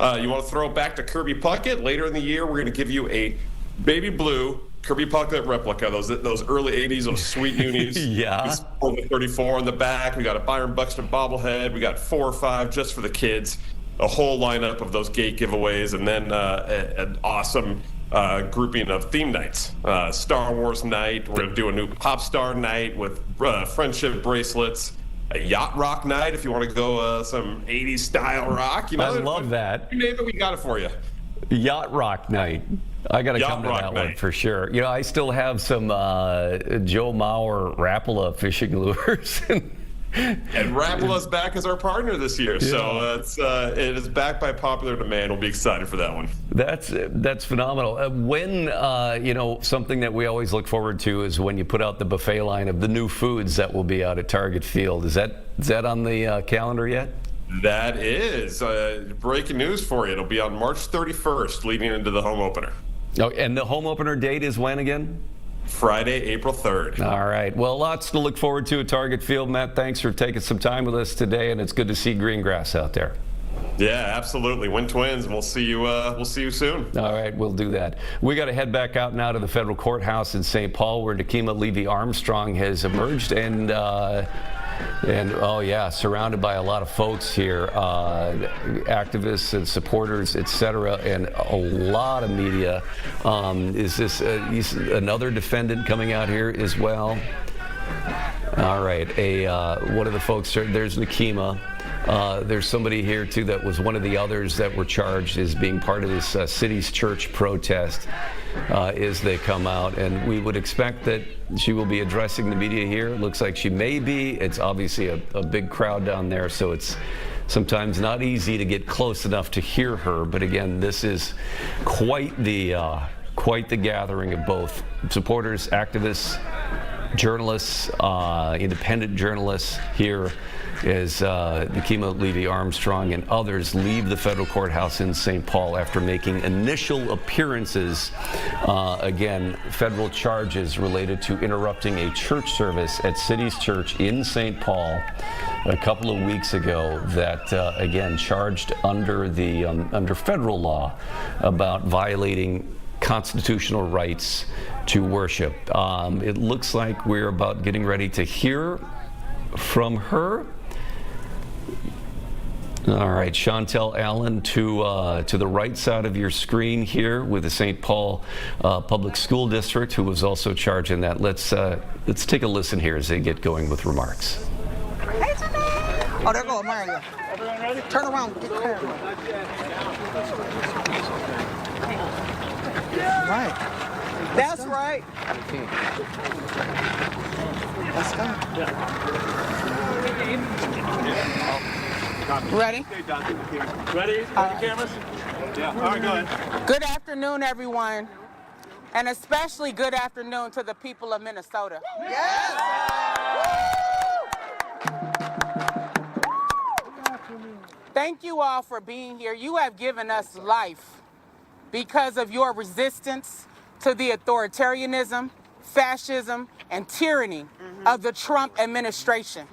You want to throw it back to Kirby Puckett. Later in the year, we're going to give you a baby blue Kirby Puckett replica, those early 80s, those sweet unis. Yeah. The 34 on the back. We got a Byron Buxton bobblehead. We got 4 or 5 just for the kids. A whole lineup of those gate giveaways, and then an awesome grouping of theme nights. Star Wars night. We're going to do a new pop star night with friendship bracelets. A yacht rock night if you want to go some 80s style rock. You know, I love that. You name it, we got it for you. Yacht rock night. I got to come to that one for sure. You know, I still have some Joe Mauer Rapala fishing lures. And Rapala's back as our partner this year, so it is back by popular demand. We'll be excited for that one. That's phenomenal. When something that we always look forward to is when you put out the buffet line of the new foods that will be out at Target Field. Is that on the calendar yet? That is breaking news for you. It'll be on March 31st, leading into the home opener. Oh, and the home opener date is when again? Friday, April 3rd. All right. Well, lots to look forward to at Target Field. Matt, thanks for taking some time with us today, and it's good to see green grass out there. Yeah, absolutely. Win Twins. We'll see you soon. All right, we'll do that. We got to head back out now to the federal courthouse in St. Paul, where Nikema Levy-Armstrong has emerged, and oh yeah, surrounded by a lot of folks here, activists and supporters, etc., and a lot of media. Is this another defendant coming out here as well? All right, one of the folks, there's Nikema. There's somebody here too that was one of the others that were charged as being part of this Cities Church protest as they come out, and we would expect that she will be addressing the media here. It looks like she may be. It's obviously a big crowd down there, so it's sometimes not easy to get close enough to hear her. But again, this is quite the gathering of both supporters, activists, journalists, independent journalists here as Nikema Levy-Armstrong and others leave the federal courthouse in St. Paul after making initial appearances. Again, federal charges related to interrupting a church service at Cities Church in St. Paul a couple of weeks ago that, again, charged under federal law about violating constitutional rights to worship. It looks like we're about getting ready to hear from her. All right, Chantel Allen to the right side of your screen here with the St. Paul Public School District, who was also charged in that. Let's take a listen here as they get going with remarks. Oh, there goes Mario. Everyone ready? Turn around. Get clear. Right. That's right. Let's go. Ready? Ready? Cameras? Yeah. All right, go ahead. Good afternoon, everyone, and especially good afternoon to the people of Minnesota. Thank you all for being here. You have given us life because of your resistance to the authoritarianism, fascism, and tyranny of the Trump administration.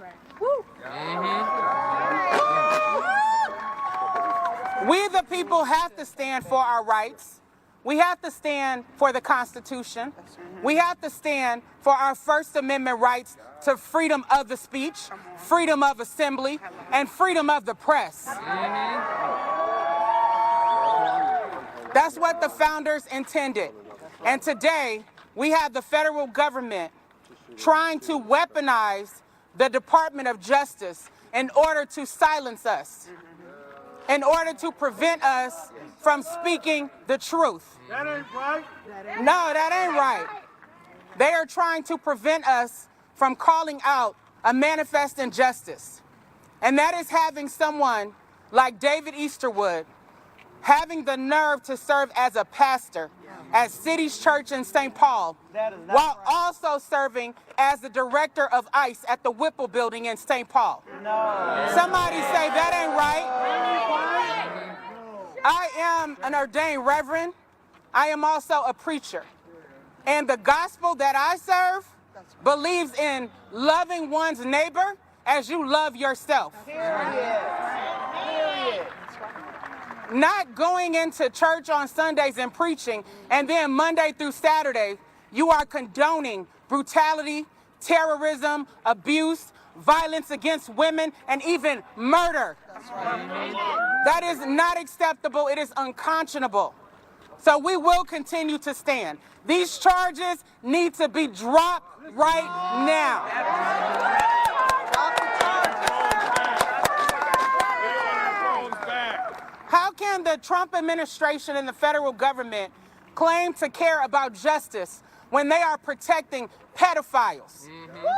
We the people have to stand for our rights. We have to stand for the Constitution. We have to stand for our First Amendment rights to freedom of the speech, freedom of assembly, and freedom of the press. That's what the founders intended. And today, we have the federal government trying to weaponize the Department of Justice in order to silence us, in order to prevent us from speaking the truth. That ain't right. No, that ain't right. They are trying to prevent us from calling out a manifest injustice. And that is having someone like David Easterwood having the nerve to serve as a pastor at City's Church in St. Paul, while also serving as the director of ICE at the Whipple Building in St. Paul. No. Somebody say that ain't right. I am an ordained reverend. I am also a preacher. And the gospel that I serve believes in loving one's neighbor as you love yourself. Not going into church on Sundays and preaching, and then Monday through Saturday, you are condoning brutality, terrorism, abuse, violence against women, and even murder. That is not acceptable. It is unconscionable. So we will continue to stand. These charges need to be dropped right now. How can the Trump administration and the federal government claim to care about justice when they are protecting pedophiles?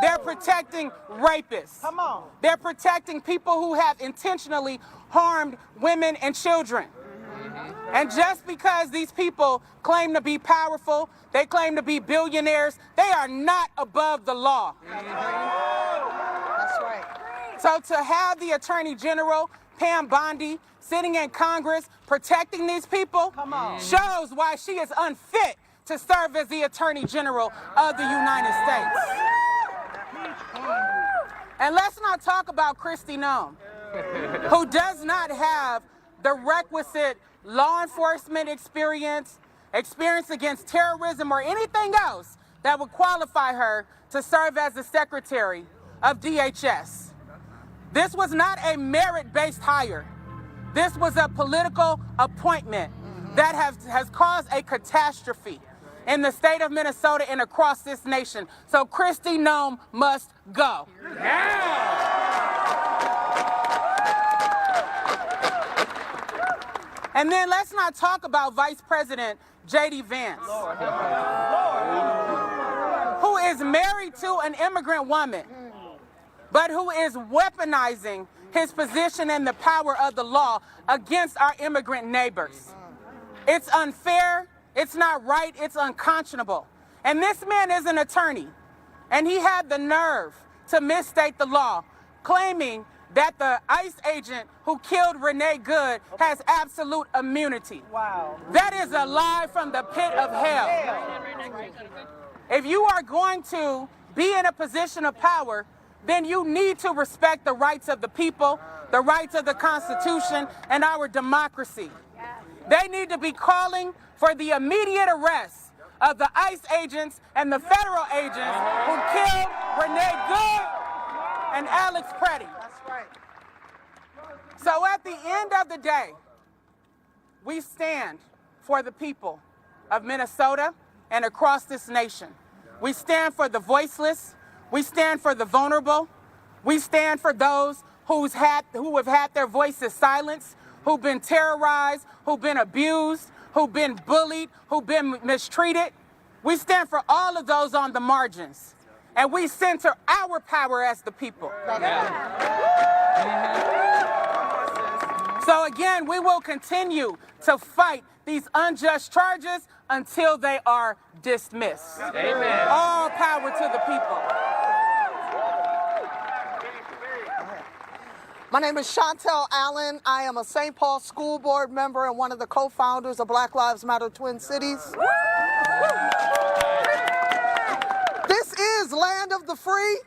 They're protecting rapists. Come on. They're protecting people who have intentionally harmed women and children. And just because these people claim to be powerful, they claim to be billionaires, they are not above the law. That's right. So to have the Attorney General, Pam Bondi, sitting in Congress protecting these people shows why she is unfit to serve as the Attorney General of the United States. And let's not talk about Kristi Noem, who does not have the requisite law enforcement experience against terrorism, or anything else that would qualify her to serve as the Secretary of DHS. This was not a merit-based hire. This was a political appointment that has caused a catastrophe in the state of Minnesota and across this nation. So Kristi Noem must go. And then let's not talk about Vice President J.D. Vance, who is married to an immigrant woman, but who is weaponizing his position and the power of the law against our immigrant neighbors. It's unfair, it's not right, it's unconscionable. And this man is an attorney, and he had the nerve to misstate the law, claiming that the ICE agent who killed Renee Good has absolute immunity. Wow. That is a lie from the pit of hell. If you are going to be in a position of power, then you need to respect the rights of the people, the rights of the Constitution, and our democracy. They need to be calling for the immediate arrest of the ICE agents and the federal agents who killed Renee Good and Alex Preddy. That's right. So at the end of the day, we stand for the people of Minnesota and across this nation. We stand for the voiceless. We stand for the vulnerable. We stand for those who have had their voices silenced, who've been terrorized, who've been abused, who've been bullied, who've been mistreated. We stand for all of those on the margins. And we center our power as the people. So again, we will continue to fight these unjust charges until they are dismissed. Amen. All power to the people. My name is Chantel Allen. I am a St. Paul School Board member and one of the co-founders of Black Lives Matter Twin Cities. This is land of the free,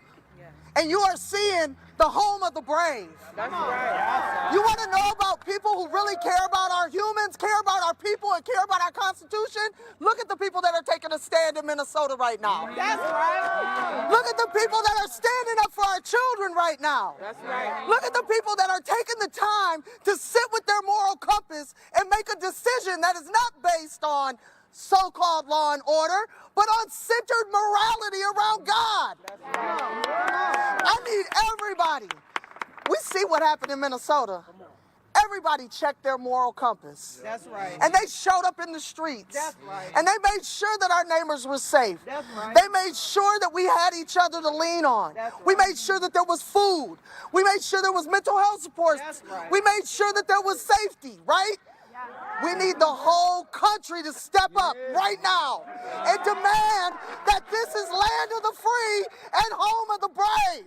and you are seeing the home of the brave. That's right. You want to know about people who really care about our humans, care about our people, and care about our Constitution? Look at the people that are taking a stand in Minnesota right now. That's right. Look at the people that are standing up for our children right now. That's right. Look at the people that are taking the time to sit with their moral compass and make a decision that is not based on so-called law and order, but on centered morality around God. I need everybody. We see what happened in Minnesota. Everybody checked their moral compass. That's right. And they showed up in the streets. That's right. And they made sure that our neighbors were safe. That's right. They made sure that we had each other to lean on. That's right. We made sure that there was food. We made sure there was mental health support. That's right. We made sure that there was safety, right? We need the whole country to step up right now and demand that this is land of the free and home of the brave.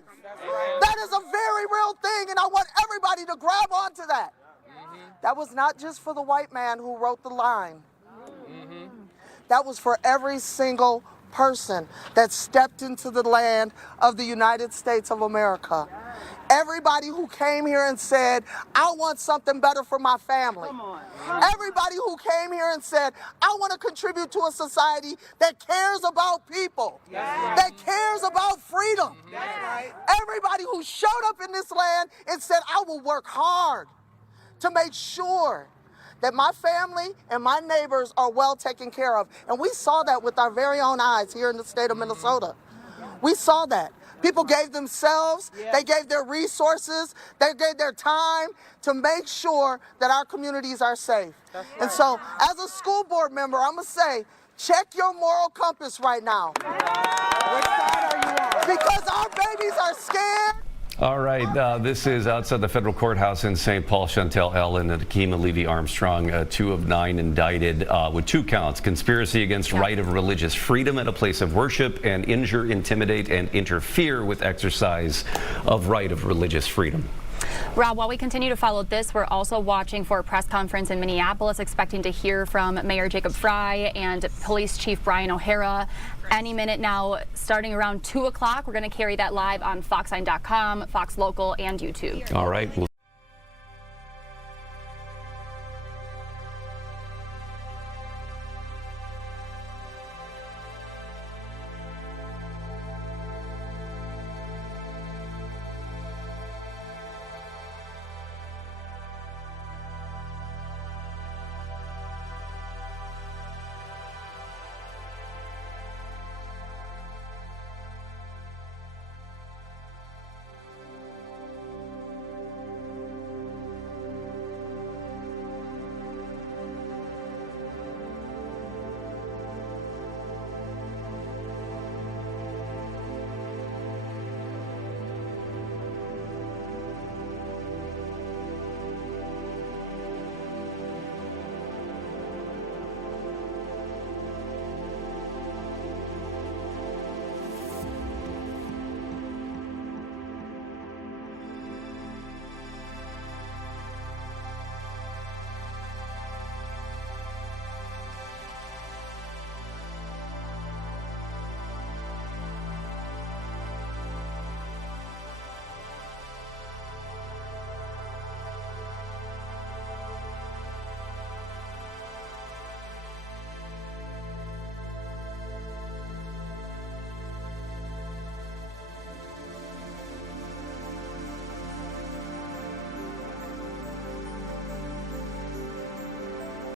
That is a very real thing, and I want everybody to grab onto that. That was not just for the white man who wrote the line. That was for every single person that stepped into the land of the United States of America. Everybody who came here and said, I want something better for my family. Everybody who came here and said, I want to contribute to a society that cares about people, that cares about freedom. Everybody who showed up in this land and said, I will work hard to make sure that my family and my neighbors are well taken care of. And we saw that with our very own eyes here in the state of Minnesota. We saw that. People gave themselves, they gave their resources, they gave their time to make sure that our communities are safe. And so, as a school board member, I'm going to say, check your moral compass right now. Because our babies are scared. All right, this is outside the federal courthouse in St. Paul. Chantel Allen and Akeem Levy Armstrong, 2 of 9 indicted with 2 counts: conspiracy against right of religious freedom at a place of worship, and injure, intimidate, and interfere with exercise of right of religious freedom. Rob, while we continue to follow this, we're also watching for a press conference in Minneapolis, expecting to hear from Mayor Jacob Frey and Police Chief Brian O'Hara any minute now, starting around 2 o'clock. We're going to carry that live on fox9.com, Fox Local, and YouTube. All right. We'll